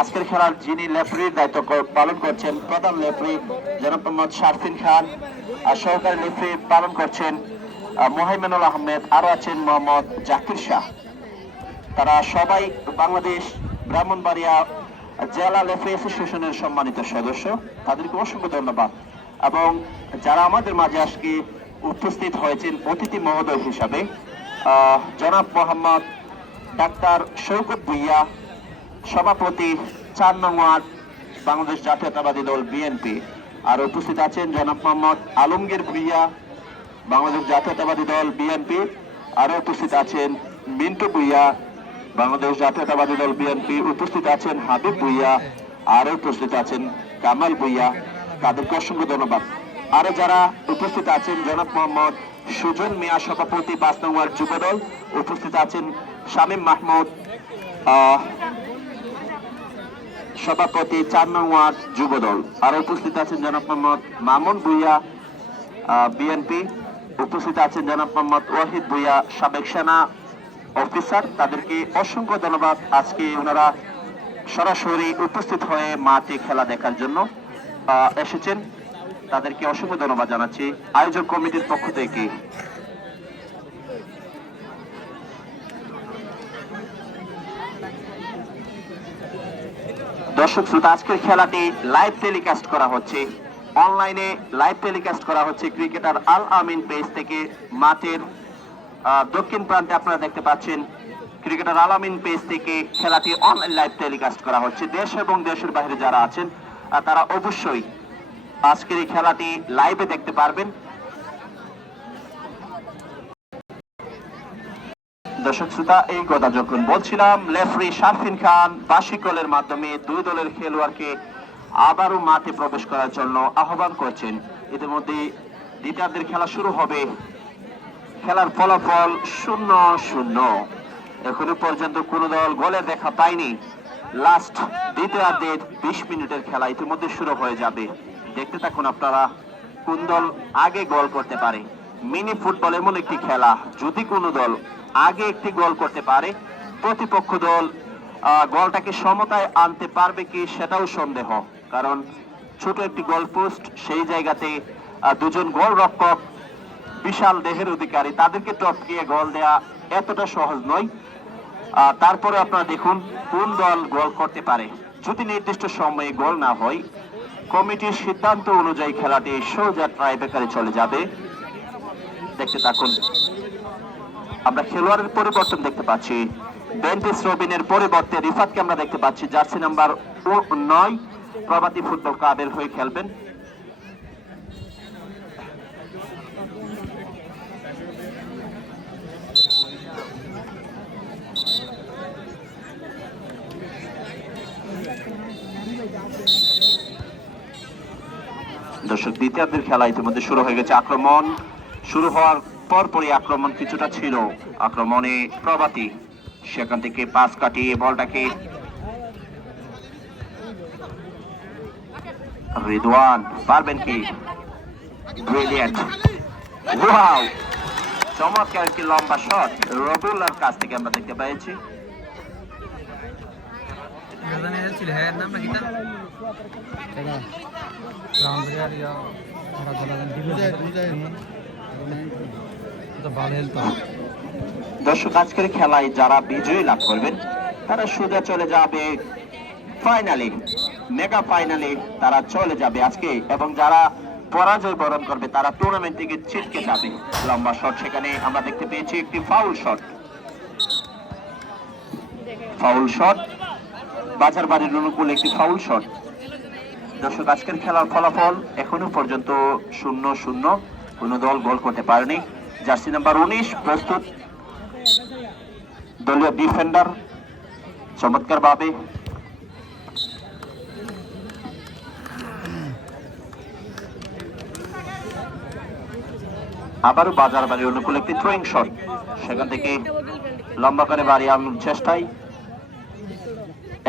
আজকের খেলার যিনি রেফারির দায়িত্ব পালন করছেন প্রধান রেফারি জনাব মোহাম্মদ শারফিন খান, আর সহকারী রেফারি পালন করছেন মোহাইমেনুল আহমেদ, আরো আছেন মোহাম্মদ জাকির শাহ। তারা সবাই বাংলাদেশ ব্রাহ্মণবাড়িয়া জেলা রেফারি অ্যাসোসিয়েশনের সম্মানিত সদস্য। তাদেরকে অসংখ্য ধন্যবাদ। এবং যারা আমাদের মাঝে আজকে উপস্থিত হয়েছেন অতিথি মহোদয় হিসাবে জনাব মোহাম্মদ ডাক্তার শৌকত ভুইয়া, সভাপতি 4 নং ওয়ার্ড বাংলাদেশ জাতীয়তাবাদী দল বিএনপি। আর উপস্থিত আছেন জনাব মোহাম্মদ আলমগীর ভুইয়া, বাংলাদেশ জাতীয়তাবাদী দল বিএনপি। আরো উপস্থিত আছেন মিন্টু ভুইয়া, বাংলাদেশ জাতীয়তাবাদী দল বিএনপি। উপস্থিত আছেন হাবিব ভুইয়া, আরো উপস্থিত আছেন কামাল ভুইয়া। তাদেরকে অসংখ্য ধন্যবাদ। আরো যারা উপস্থিত আছেন জনাব মোহাম্মদ সুজন মিয়া, সভাপতি 5 নং ওয়ার্ড যুবদল। উপস্থিত আছেন শামীম মাহমুদ, সভাপতি 4 নং ওয়ার্ড যুবদল। আরো উপস্থিত আছেন জনাব মোহাম্মদ মামুন ভুইয়া, বিএনপি। উপস্থিত আছেন জনাব মোহাম্মদ ওয়াহিদ ভুইয়া, সাবেক সেনা অফিসার। তাদেরকে অসংখ্য ধন্যবাদ। আজকে ওনারা সরাসরি উপস্থিত হয়ে মাঠে খেলা দেখার জন্য এসেছেন। তাদেরকে অসংখ্য ধন্যবাদ জানাচ্ছি আয়োজক কমিটির পক্ষ থেকে। দর্শক শ্রোতা, আজকের খেলাটি লাইভ টেলিকাস্ট করা হচ্ছে, অনলাইনে লাইভ টেলিকাস্ট করা হচ্ছে ক্রিকেটার আল আমিন পেজ থেকে। মাঠের দক্ষিণ প্রান্তে আপনারা দেখতে পাচ্ছেন ক্রিকেটার আল আমিন পেজ থেকে খেলাটি অনলাইন লাইভ টেলিকাস্ট করা হচ্ছে। দেশ এবং দেশের বাইরে যারা আছেন তারা অবশ্যই আজকের এই খেলাটি লাইভে দেখতে পারবেন। দর্শক শ্রোতা, এই কথা যখন বলছিলাম, রেফারি শারফিন খান বার্ষিকলের মাধ্যমে দুই দলের খেলোয়াড়কে আবারও মাঠে প্রবেশ করার জন্য আহ্বান করছেন। ইতিমধ্যে দ্বিতীয়ার্ধের খেলা শুরু হবে। খেলার ফলাফল 0-0। এখনো পর্যন্ত কোন দল গোলের দেখা পায়নি। লাস্ট দ্বিতীয়ার্ধের 20 মিনিটের খেলা ইতিমধ্যে শুরু হয়ে যাবে। দেখতে থাকুন আপনারা কোন দল আগে গোল করতে পারে। মিনি ফুটবল এমন একটি খেলা, যদি কোনো দল আগে একটি গোল করতে পারে, প্রতিপক্ষ দল গোলটাকে সমতায় আনতে পারবে কি সেটাও সন্দেহ। কারণ ছোট একটি গোল পোস্ট, সেই জায়গাতে দুজন গোল রক্ষক বিশাল দেহের অধিকারী, তাদেরকে টপকিয়ে গোল দেয়া এতটা সহজ নয়। তারপরে আপনারা দেখুন কোন দল গোল করতে পারে। যদি নির্দিষ্ট সময়ে গোল না হয়, কমিটির সিদ্ধান্ত অনুযায়ী খেলাটি সোজা ট্রাইব্রেকারে চলে যাবে। দেখতে থাকুন। আমরা খেলোয়াড়ের পরিবর্তন দেখতে পাচ্ছি। বেন্টিস রবিনের পরিবর্তে রিফাতকে আমরা দেখতে পাচ্ছি। জার্সি নাম্বার 9 প্রভাতী ফুটবল ক্লাবের হয়ে খেলবেন। দর্শক, দ্বিতীয়ার্ধের খেলা ইতিমধ্যে শুরু হয়ে গেছে। আক্রমণ শুরু হওয়ার পরপরই আক্রমণ কিছুটা ছিল। আক্রমণে প্রভাতী, সেখান থেকে পাস কাটিয়ে বলটাকে রিদওয়ান পারবেন কি? ব্রিলিয়ান্ট, ওয়াও, চমৎকার একটি লম্বা শট রবিউল্লাহর কাছ থেকে আমরা দেখতে পেয়েছি। দর্শক, আজকের খেলায় যারা বিজয়ী লাভ করবেন তারা সোজা চলে যাবে ফাইনালে, মেগা ফাইনালে তারা চলে যাবে আজকে। এবং যারা পরাজয় বরণ করবে তারা টুর্নামেন্ট থেকে ছিটকে যাবে। লম্বা শট, সেখানে আমরা দেখতে পেয়েছি একটি ফাউল শট। ফাউল শট, বাজারবাড়ির অনুকূল একটি ফাউল শট। দর্শক, আজকের খেলার ফলাফল এখনো পর্যন্ত 0-0, কোন দল গোল করতে পারেনি। জার্সি নাম্বার 19 প্রস্তুত, দলীয় ডিফেন্ডার চমৎকার ভাবে আবারও বাজারবাড়ির অনুকূল একটি থ্রোয়িং শট, সেখান থেকে লম্বা করে বাড়ি আনার চেষ্টায়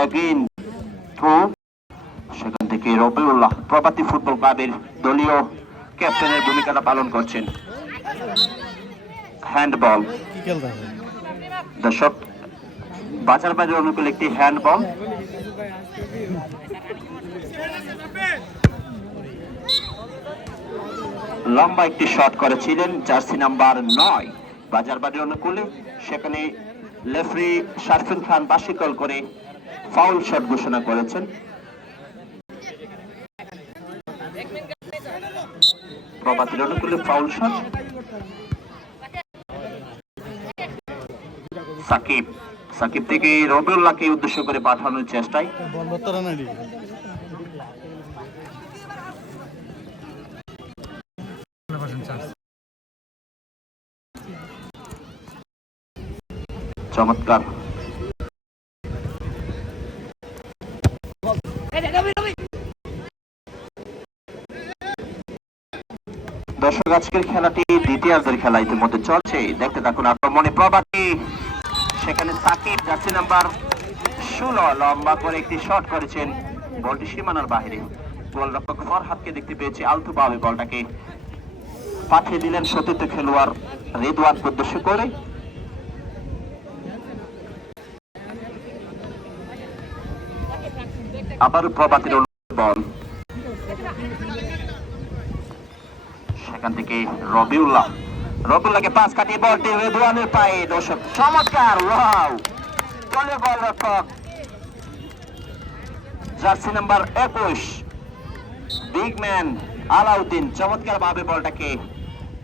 এগেইন থ্রো, সেখান থেকে রবিউল্লাহ রবিউল্লাহ প্রভাতী ফুটবল ক্লাবের দলীয় ক্যাপ্টেনের ভূমিকাটা পালন করছেন। হ্যান্ডবল দর্শক, বাজারবাড়ির অনুকূল একটি হ্যান্ডবল। লম্বা একটি শট করেছিলেন জার্সি নাম্বার 9 বাজারবাড়ির অনুকূলে। সেখানে রেফারি শারফিন খান বাসিকল করে ফাউল শট ঘোষণা করেছেন। প্রভাতীর অনুকূলে ফাউল শট। সাকিব সাকিব থেকে রবিউল্লাহকে উদ্দেশ্য করে পাঠানোর চেষ্টায় চমৎকার। দর্শক, আজকের খেলাটি দ্বিতীয়ার্ধের খেলা ইতিমধ্যে চলছে, দেখতে থাকুন। আক্রমণে প্রভাতী, সেখানে সাকিব জার্সি নাম্বার 16 লম্বা করে একটি শট করেছেন, বলটি সীমানার বাইরে। গোলরক্ষক ফরহাদকে দেখতে পেয়েছে আলতুভাবে বলটাকে পাঠিয়ে দিলেন সতীর্থ খেলোয়াড় রিদওয়ান উদ্দেশ্য করে। আবারও প্রভাতীর বল, সেখান থেকে রবিউল্লাহকে পাস কাটিয়ে বলটি রিদওয়ানের পায়ে। দর্শক, চমৎকার, ওয়াও! দলীয় গোলরক্ষক jersey number 21 big man Alauddin চমৎকার ভাবে বলটাকে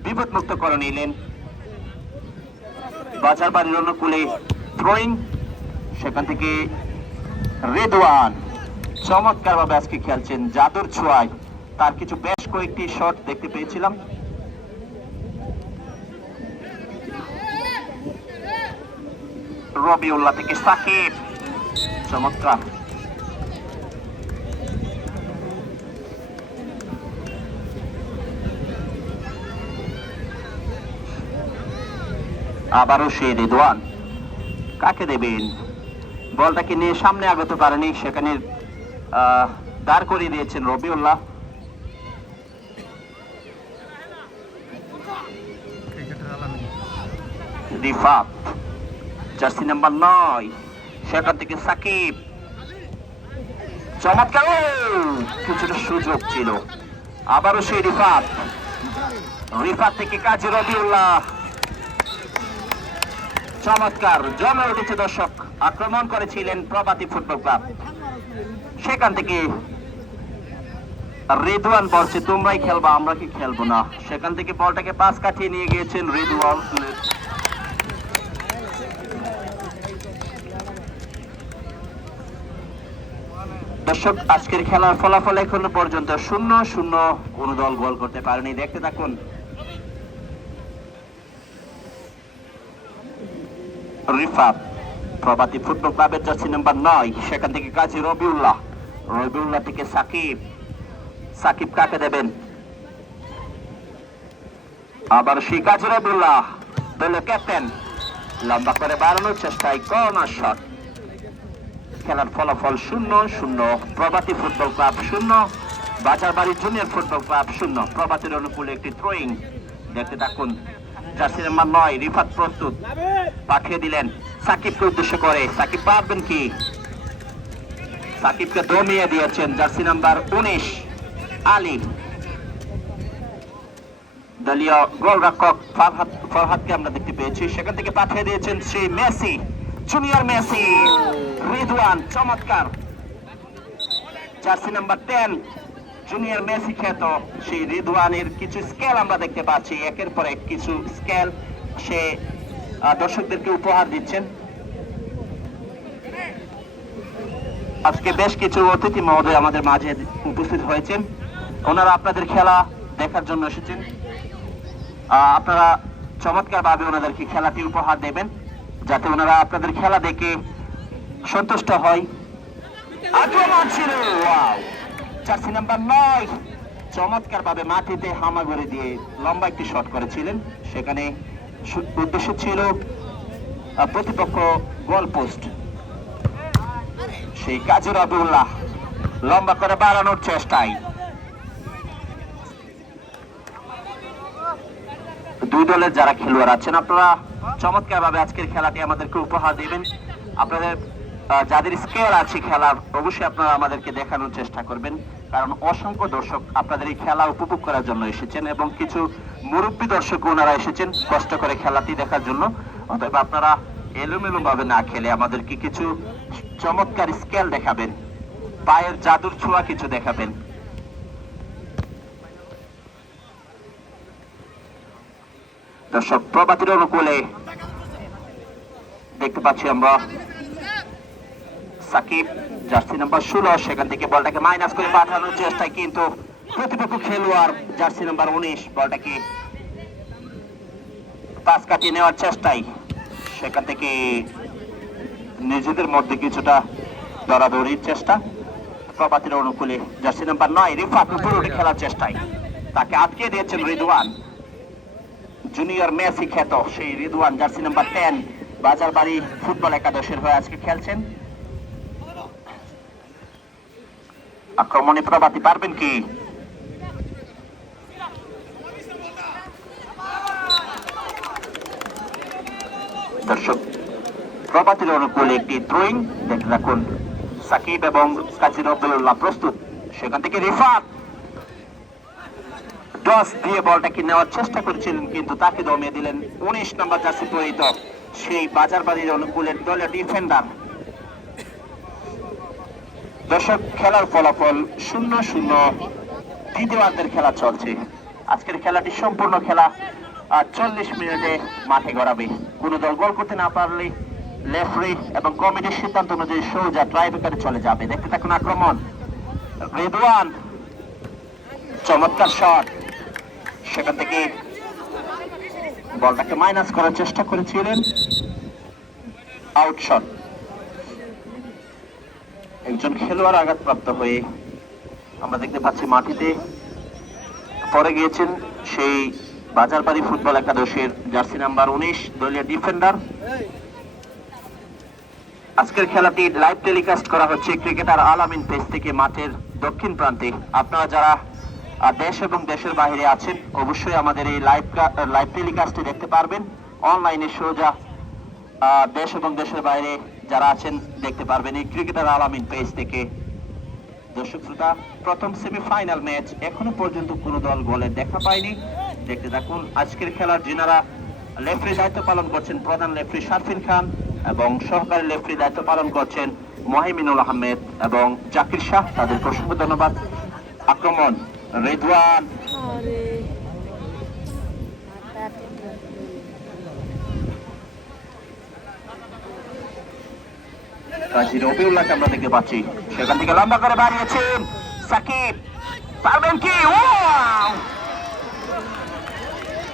বিপদমুক্ত করে নিলেন। বাজারবাড়ির অনুকূলে থ্রোয়িং, সেখান থেকে রিদওয়ান চমৎকার ভাবে আজকে খেলছেন, জাদুর ছোঁয়ায়। তার কিছু বেশ কয়েকটি শট দেখতে পেয়েছিলাম। রবিউল্লাহ থেকে সাকিব, চমৎকার। আবারও সেই রিদওয়ান, কাকে দেবেন? বলটাকে নিয়ে সামনে আগতে পারেনি, সেখানে দাঁড় করিয়ে দিয়েছেন রবিউল্লাহ। রিফাত জার্সি নাম্বার 9, সেখান থেকে সাকিব, চমৎকার, কিছুটা সুযোগ ছিল। আবারও সেই রিফাত থেকে কাজী রবিউল্লাহ, চমৎকার, জমে উঠেছে। দর্শক, আক্রমণ করেছিলেন প্রভাতী ফুটবল ক্লাব, সেখান থেকে রিদওয়ান বলছে তোমরাই খেলবা, আমরা কি খেলবো না। সেখান থেকে বলটাকে পাস কাটিয়ে নিয়ে গিয়েছেন রিদওয়ান। দর্শক, আজকের খেলার ফলাফল এখনো পর্যন্ত 0-0, কোন দল গোল করতে পারেনি। দেখতে থাকুন। রিফাত প্রভাতী ফুটবল ক্লাবের জার্সি নাম্বার 9, সেখান থেকে কাজী রবিউল্লাহ থেকে সাকিব কাকে দেবেন? আবার সেই কাজী রবিউল্লাহ, দলের ক্যাপ্টেন, লম্বা করে বাড়ানোর চেষ্টায় কর্নার শট। খেলার ফলাফল 0-0, Prabhati football club 0, Bazarbari junior football club 0। প্রভাতীর অনুকূলে একটি থ্রোয়িং, দেখতে থাকুন। জার্সি নাম্বার 9 রিফাত প্রস্তুত, পাঠিয়ে দিলেন সাকিবকে উদ্দেশ্য করে। সাকিব পারবেন কি? সাকিবকে দমিয়ে দিয়েছেন জার্সি নাম্বার 19 আলী। দলীয় গোলরক্ষক ফরহাদকে আমরা দেখতে পেয়েছি, সেখান থেকে পাঠিয়ে দিয়েছেন Shri Messi, junior Messi. Ridwan, চমৎকার, জার্সি নাম্বার 10 জুনিয়র মেসি খ্যাত সেই রিদওয়ানের কিছু স্কেল আমরা দেখতে পাচ্ছি। একের পর এক কিছু স্কেল সে দর্শকদেরকে উপহার দিচ্ছেন। আজকে বেশ কিছু অতিথি মহোদয় আমাদের মাঝে উপস্থিত হয়েছেন, ওনারা আপনাদের খেলা দেখার জন্য এসেছেন। আপনারা চমৎকার ভাবে ওনাদেরকে খেলাটি উপহার দেবেন, যাতে ওনারা আপনাদের খেলা দেখে সন্তুষ্ট হয়। আক্রমণ ছিল, ওয়াও! জার্সি নাম্বার 9 চমৎকার ভাবে মাটিতে হামাগুড়ি দিয়ে লম্বা একটি শট করেছিলেন, সেখানে উদ্দেশ্য ছিল প্রতিপক্ষ গোল পোস্ট। সেই কাজী রবিউল্লাহ লম্বা করে বাড়ানোর চেষ্টায় দুই দলের যারা খেলোয়াড় আছেন, আপনারা চমৎকার ভাবে আজকের খেলাটি আমাদেরকে উপহার দিবেন। আপনাদের যাদের স্কেল আছে খেলার, অবশ্যই আপনারা আমাদেরকে দেখানোর চেষ্টা করবেন, কারণ অসংখ্য দর্শক আপনাদের এই খেলা উপভোগ করার জন্য এসেছেন এবং কিছু মুরব্বী দর্শক ওনারা এসেছেন কষ্ট করে খেলাটি দেখার জন্য। অতএব আপনারা এলোমেলো ভাবে না খেলে আমাদেরকে কিছু চমৎকার স্কেল দেখাবেন, পায়ের জাদুর ছোঁয়া কিছু দেখাবেন। দর্শক প্রভাতির অনুকূলে দেখতে পাচ্ছি আমরা সাকিব, জার্সি নাম্বার 16, সেখান থেকে বলটাকে মাইনাস করে পাঠানোর চেষ্টায় কিন্তু প্রতিপক্ষ খেলোয়াড় জার্সি নাম্বার 19 বলটাকে পাস কাটিয়ে নেওয়ার চেষ্টায় সেখান থেকে নিজেদের মধ্যে কিছুটা দরাদরির চেষ্টা। প্রভাতির অনুকূলে জার্সি নাম্বার 9 রিফাত উপরে খেলার চেষ্টায় তাকে আটকে দিয়েছেন রিদওয়ান, জুনিয়র মেসি খ্যাত সেই Ridwan, jersey number 10 Bazarbari football একাদশের হয়ে আজকে খেলছেন। আক্রমণে প্রভাতি পারবেন কি? দর্শক প্রভাতির অনুকূলে একটি থ্রোয়িং দেখে রাখুন। সাকিব এবং কাজী রবিউল্লাহ প্রস্তুত, সেখান থেকে রিফাত ডস দিয়ে বলটাকে নেওয়ার চেষ্টা করেছিলেন কিন্তু তাকে দমিয়ে দিলেন 19 নম্বর জার্সি পরিহিত সেই বাজারবাড়ির অনুকূলের দলের ডিফেন্ডার। দর্শক খেলার ফলাফল 0-0, দ্বিতীয়ার্ধের খেলা চলছে। আজকের খেলাটি সম্পূর্ণ খেলা 40 মিনিটে মাঠে গড়াবে। কোন দল গোল করতে না পারলে রেফারি এবং কমিটির সিদ্ধান্ত অনুযায়ী সোজা ট্রাইব্রেকারে চলে যাবে। দেখতে থাকুন আক্রমণ, রিদওয়ান চমৎকার শট, সেখান থেকে বলটাকে মাইনাস করার চেষ্টা করেছিলেন, আউট শট। একজন খেলোয়াড় আঘাতপ্রাপ্ত হয়ে আমরা দেখতে পাচ্ছি মাটিতে পড়ে গিয়েছেন সেই বাজারবাড়ি ফুটবল একাদশের জার্সি নাম্বার 19 দলীয় ডিফেন্ডার। আজকের খেলাটি লাইভ টেলিকাস্ট করা হচ্ছে ক্রিকেটার আল আমিন পেজ থেকে মাঠের দক্ষিণ প্রান্তে। আপনারা যারা দেশ এবং দেশের বাইরে আছেন অবশ্যই আমাদের এই লাইভ টেলিকাস্টে দেখতে পারবেন। অনলাইনে সোজা দেশ এবং দেশের বাইরে যারা আছেন দেখতে পারবেন এই ক্রিকেটার আল আমিন পেজ থেকে। দর্শক শ্রোতা, প্রথম সেমিফাইনাল ম্যাচ, এখনো পর্যন্ত কোনো দল গোলের দেখা পায়নি। দেখতে থাকুন আজকের খেলার যিনারা রেফারি দায়িত্ব পালন করছেন, প্রধান রেফারি শারফিন খান এবং সহকারী রেফারি দায়িত্ব পালন করছেন মহিমিনুল আহমেদ এবং জাকির শাহ, তাদেরকে অসংখ্য ধন্যবাদ। আক্রমণ রিদওয়ান, কাজী রবিউল্লাহকে আমরা দেখতে পাচ্ছি, সেখান থেকে লম্বা করে বাড়িয়েছেন সাকিব, পারবেন কি?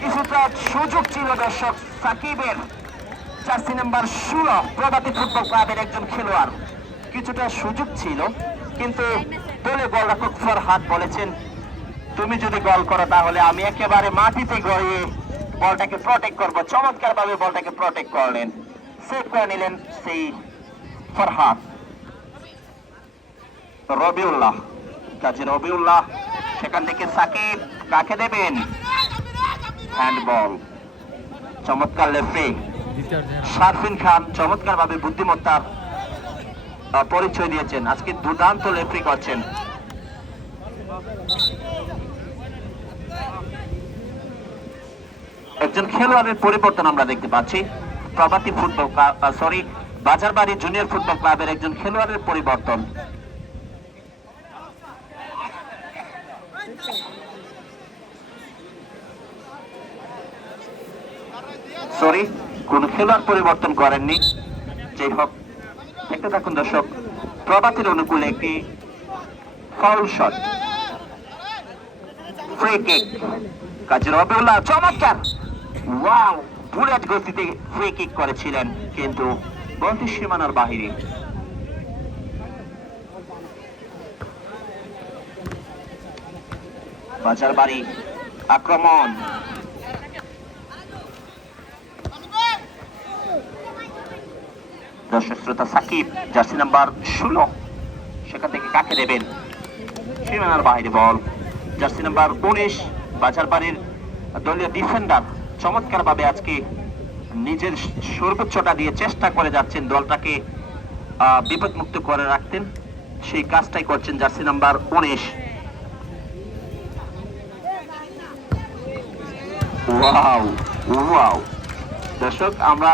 কিছুটা সুযোগ ছিল দর্শক সাকিবের, জার্সি নাম্বার 16 প্রভাতী ফুটবল ক্লাবের একজন খেলোয়াড়, কিছুটা সুযোগ ছিল কিন্তু দলে গোলরক্ষক ফরহাদ বলেছেন তুমি যদি গোল করো তাহলে আমি একেবারে মাটিতে গড়িয়ে বলটাকে প্রটেক্ট করবো। চমৎকার ভাবে বলটাকে প্রটেক্ট করলেন, সেভ করে নিলেন সেই ফরহাদ। রবিউল্লাহ, কাজী রবিউল্লাহ, সেখান থেকে সাকিব, কাকে দেবেন? হ্যান্ডবল। চমৎকার রেফারি শারফিন খান চমৎকার ভাবে বুদ্ধিমত্তার পরিচয় দিয়েছেন, আজকে দুর্দান্ত রেফারি করছেন। একজন খেলোয়াড়ের পরিবর্তন আমরা দেখতে পাচ্ছি, প্রভাতী ফুটবল বাজারবাড়ি জুনিয়র ফুটবল ক্লাবের একজন খেলোয়াড়ের পরিবর্তন। কোন খেলোয়াড় পরিবর্তন করেননি, যাই হোক দেখতে থাকুন দর্শক। প্রভাতীর অনুকূলে একটি ফাউল শট, ফ্রি কিক, কাজী রবিউল্লাহ চমৎকার, ওয়াও, বুলেট গতিতে ফ্রি কিক করেছিলেন কিন্তু বলটি সীমানার বাহিরে। বাজারবাড়ি আক্রমণ, দর্শক শ্রোতা সাকিব, জার্সি নাম্বার 16, সেখান থেকে কাকে দেবেন? সীমানার বাহিরে বল, জার্সি নাম্বার 19 বাজারবাড়ির দলীয় ডিফেন্ডার চমৎকার ভাবে আজকে নিজের সর্বোচ্চটা দিয়ে চেষ্টা করে যাচ্ছেন দলটাকে বিপদমুক্ত করে রাখতেন, সেই কাজটাই করছেন জার্সি নাম্বার 19। ওয়াও ওয়াও দর্শক, আমরা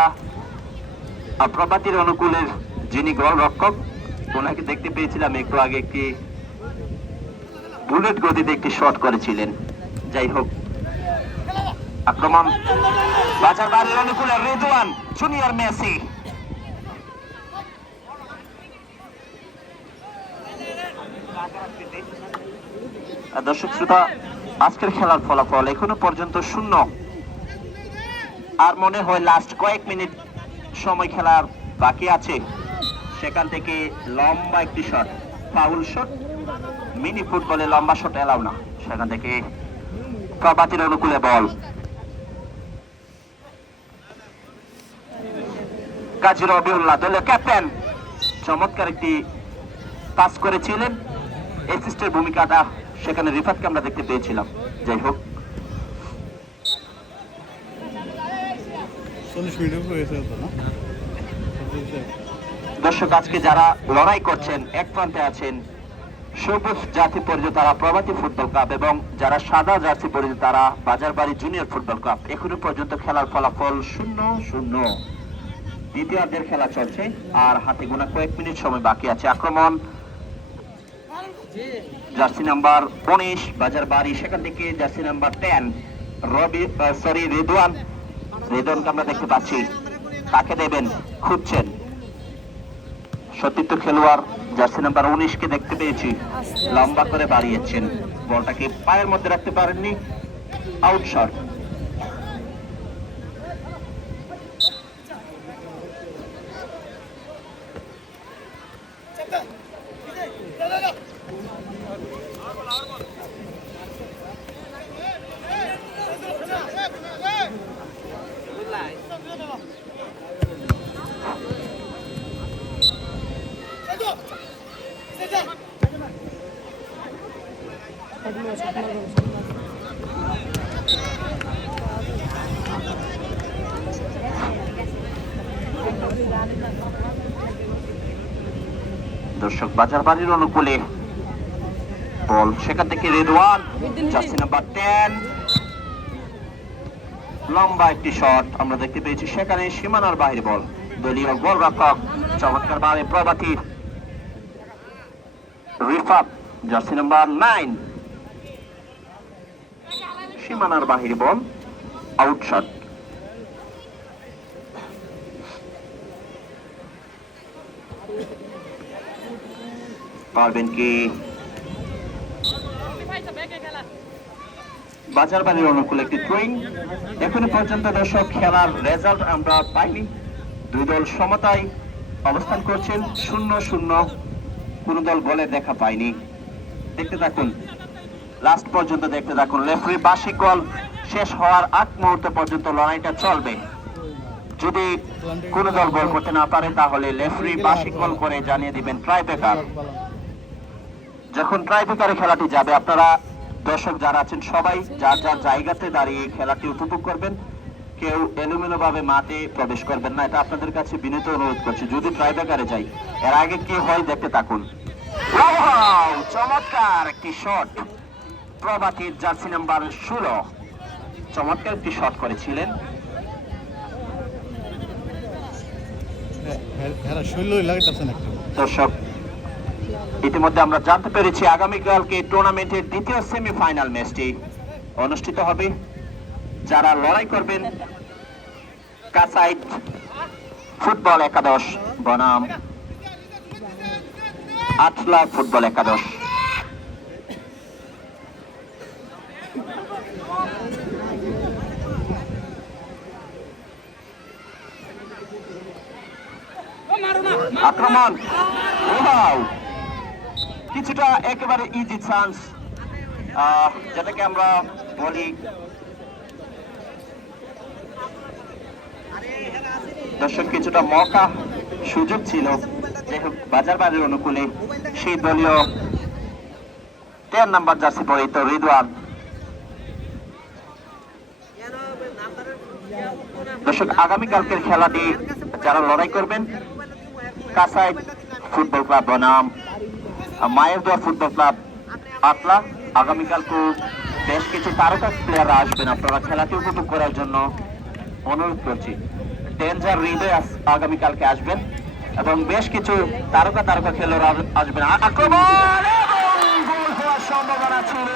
প্রভাতীর অনুকূলের যিনি গোলরক্ষক ওনাকে দেখতে পেয়েছিলাম একটু আগে, একটি বুলেট গতিতে একটি শট করেছিলেন। যাই হোক, আক্রমণ বাজার বাড়ির অনুকূলে রেদওয়ান জুনিয়র মেসি। দর্শক শ্রোতা, আজকের খেলার ফলাফল এখনো পর্যন্ত 0। আর মনে হয় লাস্ট কয়েক মিনিট সময় খেলার বাকি আছে। সেখান থেকে লম্বা একটি শট, ফাউল শট, মিনি ফুটবলে লম্বা শট এলাও না। সেখান থেকে প্রভাতীর অনুকূলে বল, কাজী রবিউল্লাহ দলীয় ক্যাপ্টেন চমৎকার একটি পাস করেছিলেন। অ্যাসিস্টের ভূমিকাটা সেখানে রিফাতকে আমরা দেখতে পেয়েছিলাম। যাই হোক, 40 মিনিট হয়েছে না। দর্শক, আজকে যারা লড়াই করছেন, এক প্রান্তে আছেন সবুজ জার্সি পরিচিত তারা প্রভাতী ফুটবল ক্লাব, এবং যারা সাদা জার্সি পরিচিত তারা বাজারবাড়ি জুনিয়র ফুটবল ক্লাব। এখনো পর্যন্ত খেলার ফলাফল 0-0। দ্বিতীয়ার্ধের খেলা চলছে আর হাতে গোনা কয়েক মিনিট সময় বাকি আছে। আক্রমণ জার্সি নাম্বার 19 বাজারবাড়ি, সেখান থেকে জার্সি নাম্বার 10 রেদওয়ানকে আমরা দেখতে পাচ্ছি। তাকে দেবেন, খুঁজছেন সতীর্থ খেলোয়াড় জার্সি নাম্বার 19 কে দেখতে পেয়েছি, লম্বা করে বাড়িয়েছেন, বলটাকে পায়ের মধ্যে রাখতে পারেননি, আউটশট। দর্শক, বাজার বাড়ির অনুকূলে বল, সেখান থেকে রেদওয়ান জার্সি নাম্বার 10 লম্বা একটি শট আমরা দেখতে পেয়েছি, সেখানে সীমানার বাইরে বল। দলীয় গোলরক্ষক চমৎকার ভাবে প্রভাতীর রিফাত জার্সি নাম্বার 9 সীমানার বাহিরে বল, আউটশট। পারবেন কি বাজারবাড়ির অনুকূলে একটি থ্রোয়িং। এখনো পর্যন্ত দর্শক খেলার রেজাল্ট আমরা পাইনি, দুই দল সমতায় অবস্থান করছেন, 0-0। কোন দল গোলের দেখা পায়নি। দেখতে থাকুন, লাস্ট পর্যন্ত দেখতে থাকুন। রেফারি বার্ষিক গোল শেষ হওয়ার আগ মুহূর্ত পর্যন্ত লড়াইটা চলবে। যদি কোন দল গোল করতে না পারে তাহলে রেফারি বার্ষিক গোল করে জানিয়ে দিবেন ট্রাইব্রেকার। যখন ট্রাইব্রেকারে খেলাটি যাবে, আপনারা দর্শক যারা আছেন সবাই যার যার জায়গাতে দাঁড়িয়ে খেলাটি উপভোগ করবেন। কেউ এলোমেলো ভাবে মাঠে প্রবেশ করবেন না, এটা আপনাদের কাছে বিনীত অনুরোধ করছি। যদি ট্রাইব্রেকারে যাই, এর আগে কি হয় দেখতে থাকুন। চমৎকার একটি শট, প্রভাতীর জার্সি নাম্বার 16 চমৎকার একটি শট করেছিলেন। দর্শক, ইতিমধ্যে আমরা জানতে পেরেছি আগামীকালকে টুর্নামেন্টের দ্বিতীয় সেমিফাইনাল ম্যাচটি অনুষ্ঠিত হবে। যারা লড়াই করবেন কাসাইট ফুটবল একাদশ বনাম আটলা ফুটবল একাদশ। আক্রমণ কিছুটা একেবারে ইজি চান্স, যেটাকে আমরা বলি দর্শক কিছুটা মৌকা সুযোগ ছিল। যাই হোক, বাজারবাড়ির অনুকূলে সেই দলীয় 10 নাম্বার জার্সি পরিহিত রিদওয়ান দর্শক, আগামীকালকের খেলাটি যারা লড়াই করবেন, কাসাই ফুটবল ক্লাব বনাম মায়ের দোয়া ফুটবল ক্লাব আটলা, আগামীকালকে বেশ কিছু তারকা প্লেয়াররা আসবেন। আপনারা খেলাটি উপভোগ করার জন্য অনুরোধ করছি। ডেঞ্জার হৃদয় আগামীকালকে আসবেন এবং বেশ কিছু তারকা খেলোয়াড় আসবেন। আক্রমণ এবং গোল হওয়ার সম্ভাবনা ছিল।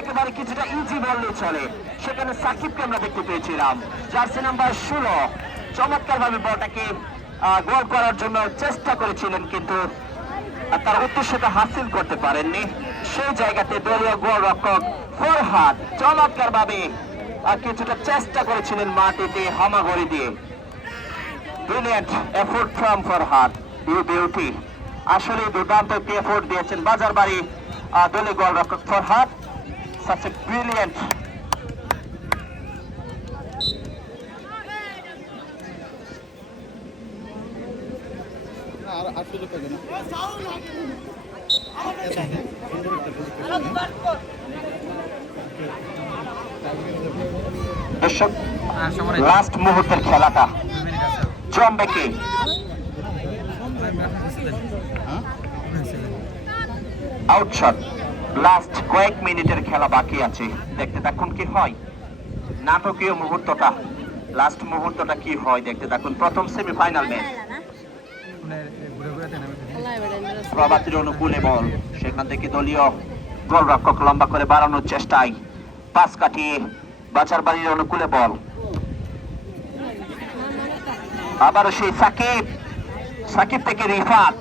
একেবারে কিছুটা ইজি বললে চলে, সেখানে সাকিবকে আমরা দেখতে পেয়েছিলাম, জার্সি নাম্বার 16 চমৎকার ভাবে বলটাকে গোল করার জন্য চেষ্টা করেছিলেন, কিন্তু তার উদ্দেশ্যটা হাসিল করতে পারেননি। সেই জায়গাতে দলীয় গোলরক্ষক ফরহাদ চমৎকার ভাবে কিছুটা চেষ্টা করেছিলেন মাটিতে হামাগুড়ি দিয়ে। Brilliant effort from Farhad, you beauty. আসলে দুর্দান্ত একটি এফোর্ট দিয়েছেন বাজারবাড়ি দলীয় গোলরক্ষক ফরহাদ। Such a brilliant. দর্শক, লাস্ট মুহূর্তের খেলাটা জমবে কি? আউটশট, লাস্ট কয়েক মিনিটের খেলা বাকি আছে, দেখতে থাকুন কি হয়। নাটকীয় মুহূর্তটা, লাস্ট মুহূর্তটা কি হয় দেখতে থাকুন। প্রথম সেমিফাইনাল ম্যাচ, প্রবাসীর অনুকূলে বল, সেখান থেকে দলীয় গোলরক্ষক লম্বা করে বাড়ানোর চেষ্টায় পাস কাটিয়ে বাচার বাড়ির অনুকূলে বল। আবারও সেই সাকিব থেকে রিফাত,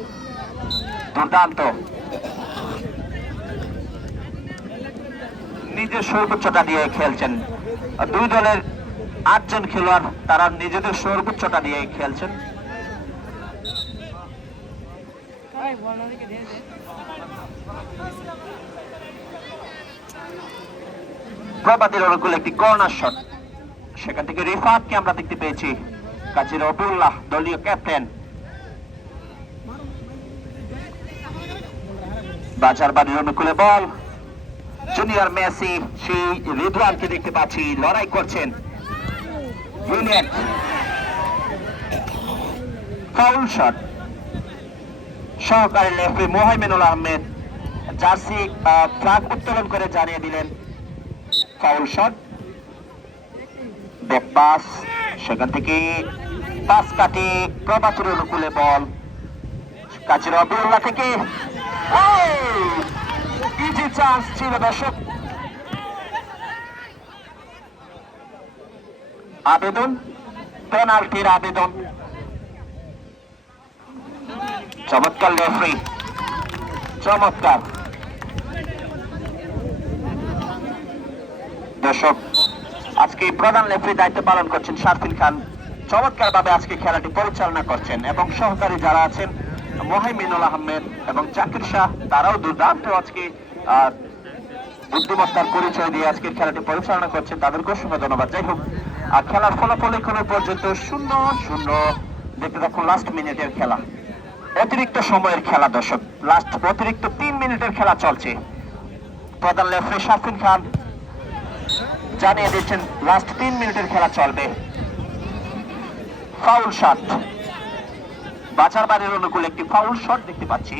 দুর্দান্ত, নিজের সর্বোচ্চটা দিয়ে খেলছেন। দুই দলের 8 জন খেলোয়াড়, তারা নিজেদের সর্বোচ্চটা দিয়ে খেলছেন। প্রবাদের অনুকূলে একটি কর্নার শট, সেখান থেকে রিফাতকে আমরা দেখতে পেয়েছি। কাজী রবিউল্লাহ দলীয় ক্যাপ্টেন। বাজার বাড়ির অনুকূলে বল, জুনিয়র মেসি সেই রিদওয়ানকে দেখতে পাচ্ছি, লড়াই করছেন। ব্রিলিয়ান্ট ফাউল শট, সহকারী referee Mohaiminul Ahmed jersey flag উত্তোলন করে জানিয়ে দিলেন ফাউল শট। ব্যাক পাস, সেখান থেকে পাস কাটি প্রবাসীর অনুকূলে বল, কাজী রবিউল্লাহ থেকে ইজি চান্স ছিল। দর্শক, আবেদন, পেনাল্টির আবেদন। চমৎকার রেফারি, চমৎকার। দর্শক, আজকে প্রধান রেফারি দায়িত্ব পালন করছেন শারফিন খান, চমৎকার ভাবে আজকে খেলাটি পরিচালনা করছেন, এবং সহকারী যারা আছেন মোহাইমিনুল আহমেদ এবং জাকির শাহ, তারাও দুর্দান্ত আজকে বুদ্ধিমত্তার পরিচয় দিয়ে আজকের খেলাটি পরিচালনা করছেন, তাদেরকে অসংখ্য ধন্যবাদ। যাই হোক, খেলার ফলাফল এখনো পর্যন্ত 0-0। দেখতে থাকুন লাস্ট মিনিটের খেলা, অতিরিক্ত সময়ের খেলা। দর্শক, লাস্ট অতিরিক্ত 3 মিনিটের খেলা চলছে। প্রধান রেফারি শারফিন খান জানিয়ে দিচ্ছেন লাস্ট 3 মিনিটের খেলা চলবে। ফাউল শট, বাজার বাড়ির অনুকূলে একটি ফাউল শট দেখতে পাচ্ছি।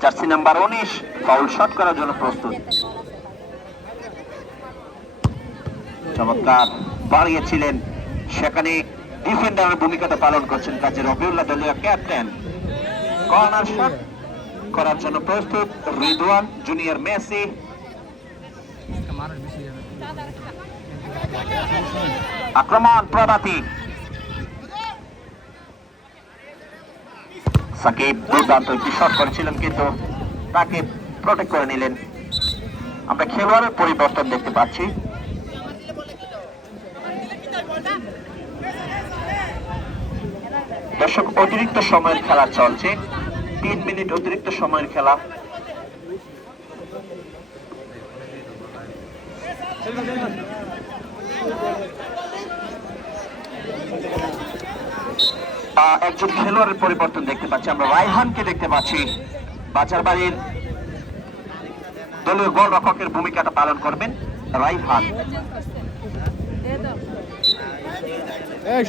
জার্সি নাম্বার 19 ফাউল শট করার জন্য প্রস্তুত। চমৎকার বাড়িয়েছিলেন, সেখানে ডিফেন্ডারের ভূমিকাটা পালন করছেন কাজী রবিউল্লাহ দলীয় ক্যাপ্টেন। কর্নার শট করার জন্য প্রস্তুত রিদওয়ান জুনিয়র মেসি। আক্রমণ প্রবাতি, সাকিব দুর্দান্ত একটি শট করেছিলেন, কিন্তু তাকে প্রোটেক্ট করে নিলেন। আমরা খেলোয়াড়ের পরিবর্তন দেখতে পাচ্ছি। দর্শক, অতিরিক্ত সময়ের খেলা চলছে, 3 মিনিট অতিরিক্ত সময়ের খেলা। একজন খেলোয়াড়ের পরিবর্তন দেখতে পাচ্ছি আমরা, রায়হানকে দেখতে পাচ্ছি বাজার বাড়ির দলীয় গোলরক্ষকের ভূমিকাটা পালন করবেন রাইহান।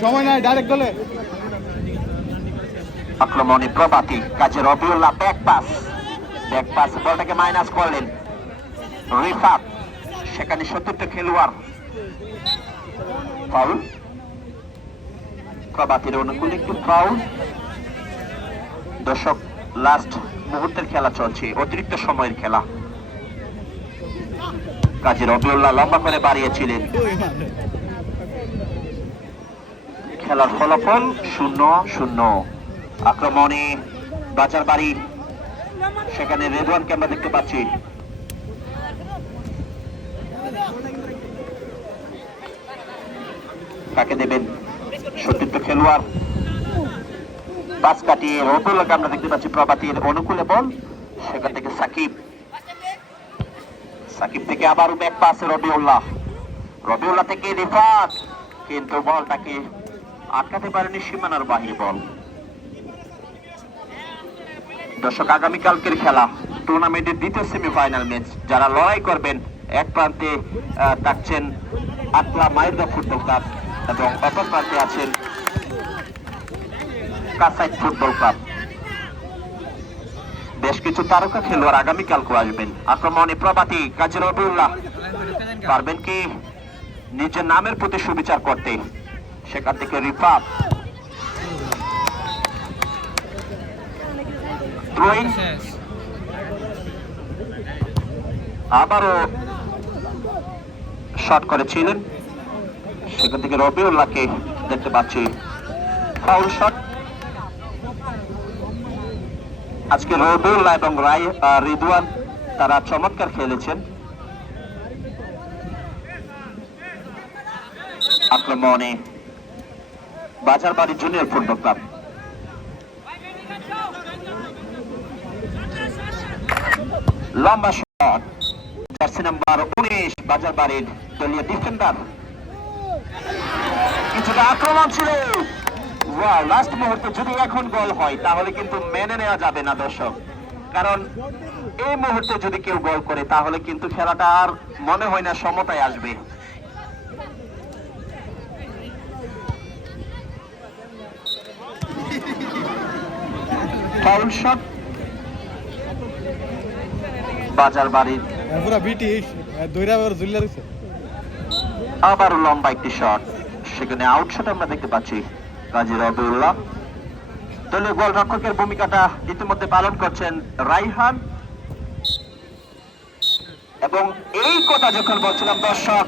সময় নাই, ডাইরেক্ট গোলে। আক্রমণে প্রভাতী, কাজে রবিউল্লাহ ব্যাক পাস বলটাকে মাইনাস করলেন রিফাত, সেখানে সতীর্থ খেলোয়াড়। ফাউল, প্রভাতীর অনুকূলে একটু ফাউল। দর্শক, লাস্ট মুহূর্তের খেলা চলছে, অতিরিক্ত সময়ের খেলা। কাজী রবিউল্লাহ লম্বা করে বাড়িয়েছিলেন। খেলার ফলাফল 0-0। আক্রমণে বাজার বাড়ি, সেখানে রেদওয়ানকে আমরা দেখতে পাচ্ছি। কাকে দেবেন? সতীর্থ খেলোয়াড়। পাস কাটিয়ে রবিউল্লাহকে আমরা দেখতে পাচ্ছি প্রভাতীর অনুকূলে বল, সেখান থেকে সাকিব থেকে আবারও ব্যাক পাসে রবিউল্লাহ থেকে রিফাত, কিন্তু বলটাকে আটকাতে পারেনি, সীমানার বাহির বল। দর্শক, আগামীকালকের খেলা টুর্নামেন্টের দ্বিতীয় সেমিফাইনাল ম্যাচ। যারা লড়াই করবেন, এক প্রান্তে থাকছেন আকলা মাইরদা ফুটবল ক্লাব এবং অপর প্রান্তে আছেন কাসাইট ফুটবল ক্লাব। বেশ কিছু তারকা খেলোয়াড় আগামীকালকে আসবেন। আক্রমণে প্রভাতী, কাজী রবিউল্লাহ পারবেন কি নিজের নামের প্রতি সুবিচার করতে? সেখান থেকে রিফাত, আবারও শট করেছিলেন, সেখান থেকে রবিউল্লাহকে দেখতে পাচ্ছি ফাউল শট। আজকে রবিউল্লাহ এবং রিদওয়ান তারা চমৎকার খেলেছেন। আক্রমণে বাজারবাড়ি জুনিয়র ফুটবল ক্লাব। লম্বা শট, জার্সি নাম্বার 19 বাজারবাড়ির দলীয় ডিফেন্ডার। কিছুটা আক্রমণ ছিল, লাস্ট মুহূর্তে যদি এখন গোল হয় তাহলে কিন্তু মেনে নেওয়া যাবে না দর্শক, কারণ এই মুহূর্তে যদি কেউ গোল করে তাহলে কিন্তু খেলাটা আর মনে হয় না সমতায় আসবে। ফাউল শট বাজারবাড়ির, আবার লম্বা একটি শট, সেখানে আউট শট আমরা দেখতে পাচ্ছি কাজী রবিউল্লাহ। দলীয় গোলরক্ষকের ভূমিকাটা ইতিমধ্যে পালন করছেন রাইহান। এবং এই কথা যখন বলছিলাম দর্শক,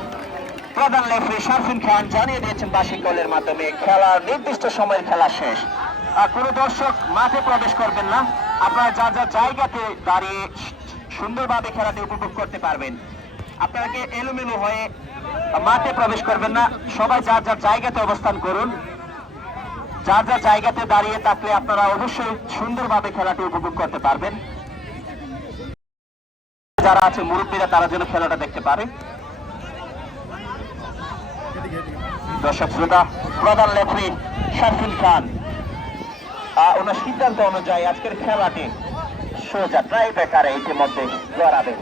প্রধান রেফারি শারফিন খান জানিয়ে দিয়েছেন বার্ষিক গোলের মাধ্যমে খেলার নির্দিষ্ট সময়ের খেলা শেষ। কোনো দর্শক মাঠে প্রবেশ করবেন না, আপনারা যা যা জায়গাতে দাঁড়িয়ে সুন্দরভাবে খেলাটি উপভোগ করতে পারবেন। আপনাকে এলোমেলো হয়ে মাঠে প্রবেশ করবেন না, সবাই যার যার জায়গাতে অবস্থান করুন। যার যার জায়গাতে দাঁড়িয়ে থাকলে আপনারা অবশ্যই সুন্দরভাবে খেলাটি উপভোগ করতে পারবেন। যারা আছে মুরব্বীরা, তারা যেন খেলাটা দেখতে পারে। দর্শক শ্রোতা, প্রধান রেফারি শারফিন খান ওনার সিদ্ধান্ত অনুযায়ী আজকের খেলাটি সোজা ট্রাই ব্রেকারে ইতিমধ্যে গড়াবে।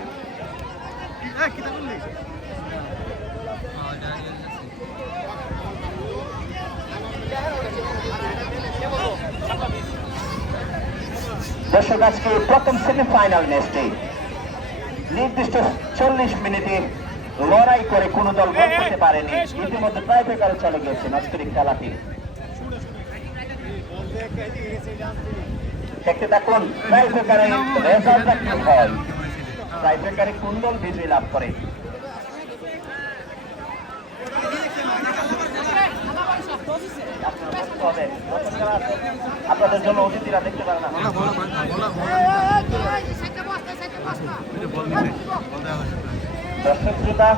দর্শক, আজকে প্রথম সেমিফাইনাল ম্যাচটি নির্দিষ্ট 40 মিনিটে লড়াই করে কোনো দল গোল করতে পারেনি, ইতিমধ্যে ট্রাই ব্রেকারে চলে গিয়েছেন আজকের খেলাটি। দেখতে থাকুন ট্রাই ব্রেকারে রেজাল্টটা কি হয়, ট্রাই ব্রেকারে কোন দল বিজয় লাভ করে। আপনাদের জন্য অতিথিরা দেখতে পারে না। দর্শক শ্রোতা,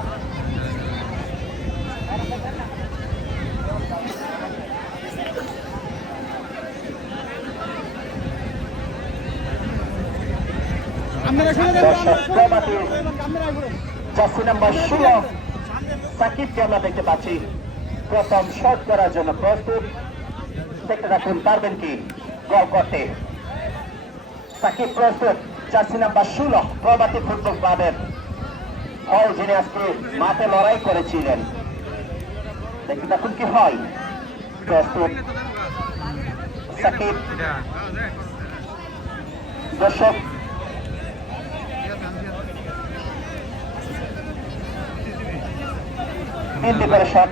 জার্সি নাম্বার 16 সাকিবকে আমরা দেখতে পাচ্ছি প্রথম শট করার জন্য প্রস্তুত। দেখতে থাকুন পারবেন কি গোল করতে। সাকিব প্রস্তুত। জার্সি নাম্বার 16 প্রভাতী ফুটবল ক্লাবের হল, যিনি আজকে মাঠে লড়াই করেছিলেন। দেখি তখন কি হয়। প্রস্তুত সাকিব। দর্শক তিনটি করে শট,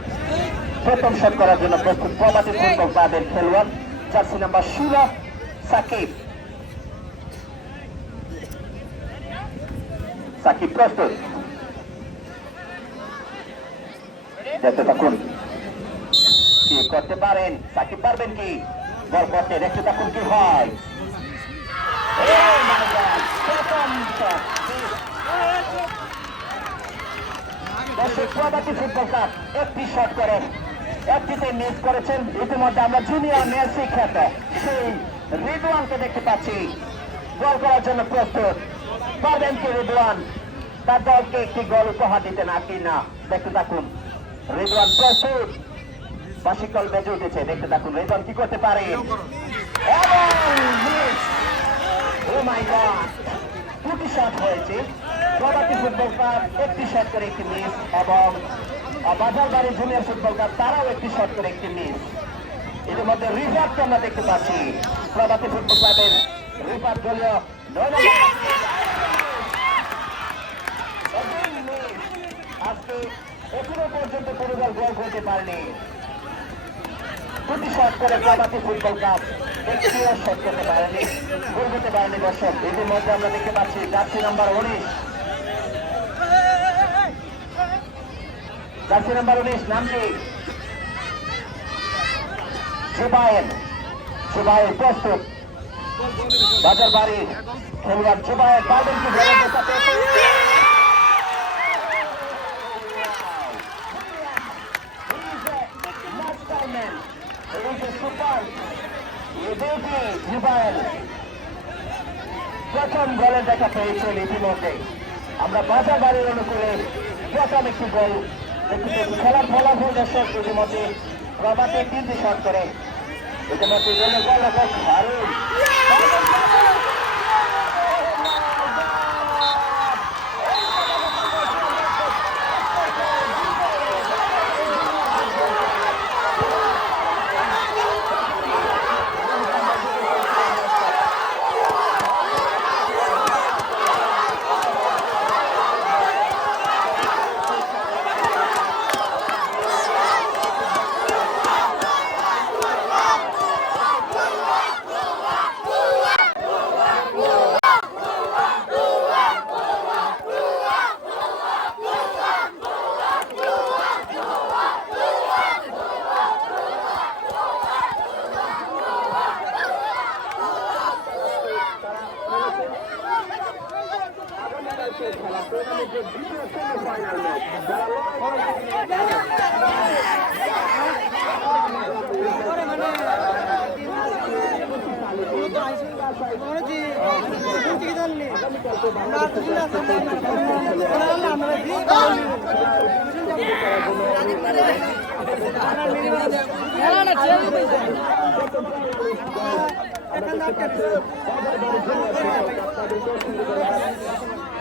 প্রথম শট করার জন্য প্রস্তুত প্রভাতী ফুটবল ক্লাবের খেলোয়াড় জার্সি নাম্বার 16 সাকিব। সাকিব প্রস্তুত, দেখতে থাকুন কি করতে পারেন। সাকিব পারবেন কি বল করতে, দেখতে থাকুন কি হয়। প্রভাতী ফুটবল ক্লাব একটি শট করে একটিতে মিস করেছেন। ইতিমধ্যে আমরা জুনিয়র মেসি খ্যাত সেই রিদওয়ানকে দেখতে পাচ্ছি গোল করার জন্য প্রস্তুত। পারবেন কি রিদওয়ান তার দলকে একটি গোল উপহার দিতে নাকি না? দেখতে থাকুন। রিদওয়ান প্রস্তুত, বাসিকল বেজে উঠেছে। দেখতে থাকুন রিদওয়ান কি করতে পারে। দুটি শট হয়েছে। প্রভাতী ফুটবল ক্লাব একটি শট করে একটি মিস এবং বাজারবাড়ি জুনিয়র ফুটবল ক্লাব তারাও একটি শট করে একটি মিস। এর মধ্যে রিজার্ভকে আমরা দেখতে পাচ্ছি প্রভাতী ফুটবল ক্লাবের রিজার্ভ দলীয় আজকে এখনো পর্যন্ত কোনো দল গোল করতে পারেনি। দুটি শট করে প্রভাতী ফুটবল ক্লাব একটিও শট করতে পারেনি, গোল করতে পারেনি। দর্শক এটির মধ্যে আমরা দেখতে পাচ্ছি জার্সি নাম্বার 19, জার্সি নাম্বার 19 নাম কি? জুবায়ের। জুবায়ের প্রস্তুত, বাজার বাড়ির খেলোয়াড় জুবায়ের পারবেন কি গোলের দেখা পেতে? প্রথম গোলের দেখা পেয়েছেন ইতিমধ্যে। আমরা বাজার বাড়ির অনুকূলে প্রথম একটি গোল দেখতে পেয়েছি। খেলার ফলাফল দর্শক ইতিমধ্যে প্রভাতী 3টি শট করে ইতিমধ্যে গোলের গোলরক্ষক হারুন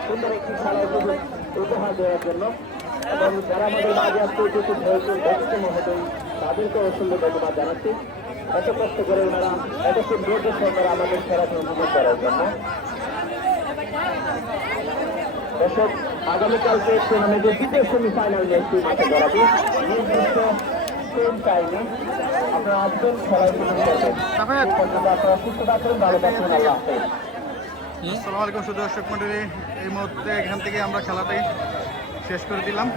সুন্দর একটি খেলা উপহার দেওয়ার জন্য এবং যারা আমাদের মাঝে আসতে উপস্থিত হয়েছেন বক্তব্য মহোদয় তাদেরকে অসংখ্য ধন্যবাদ জানাচ্ছি। এত কষ্ট করে ওনারা এতক্ষণ ধৈর্য সহকারে আমাদের খেলাটি উপভোগ করার জন্য। দর্শক আগামীকালকে টুর্নামেন্টের দ্বিতীয় সেমিফাইনাল ম্যাচটি মাঠে গড়াবে নির্দিষ্ট সেম টাইমে। আপনারা আসবেন খেলায় উপভোগ করবেন। পর্যন্ত আপনারা সুস্থ থাকবেন, ভালো থাকবেন। আল্লাহ হাফেজ। আসসালামু আলাইকুম দর্শক মন্ডলী, এই মুহূর্তে এখান থেকে আমরা খেলাটাই শেষ করে দিলাম।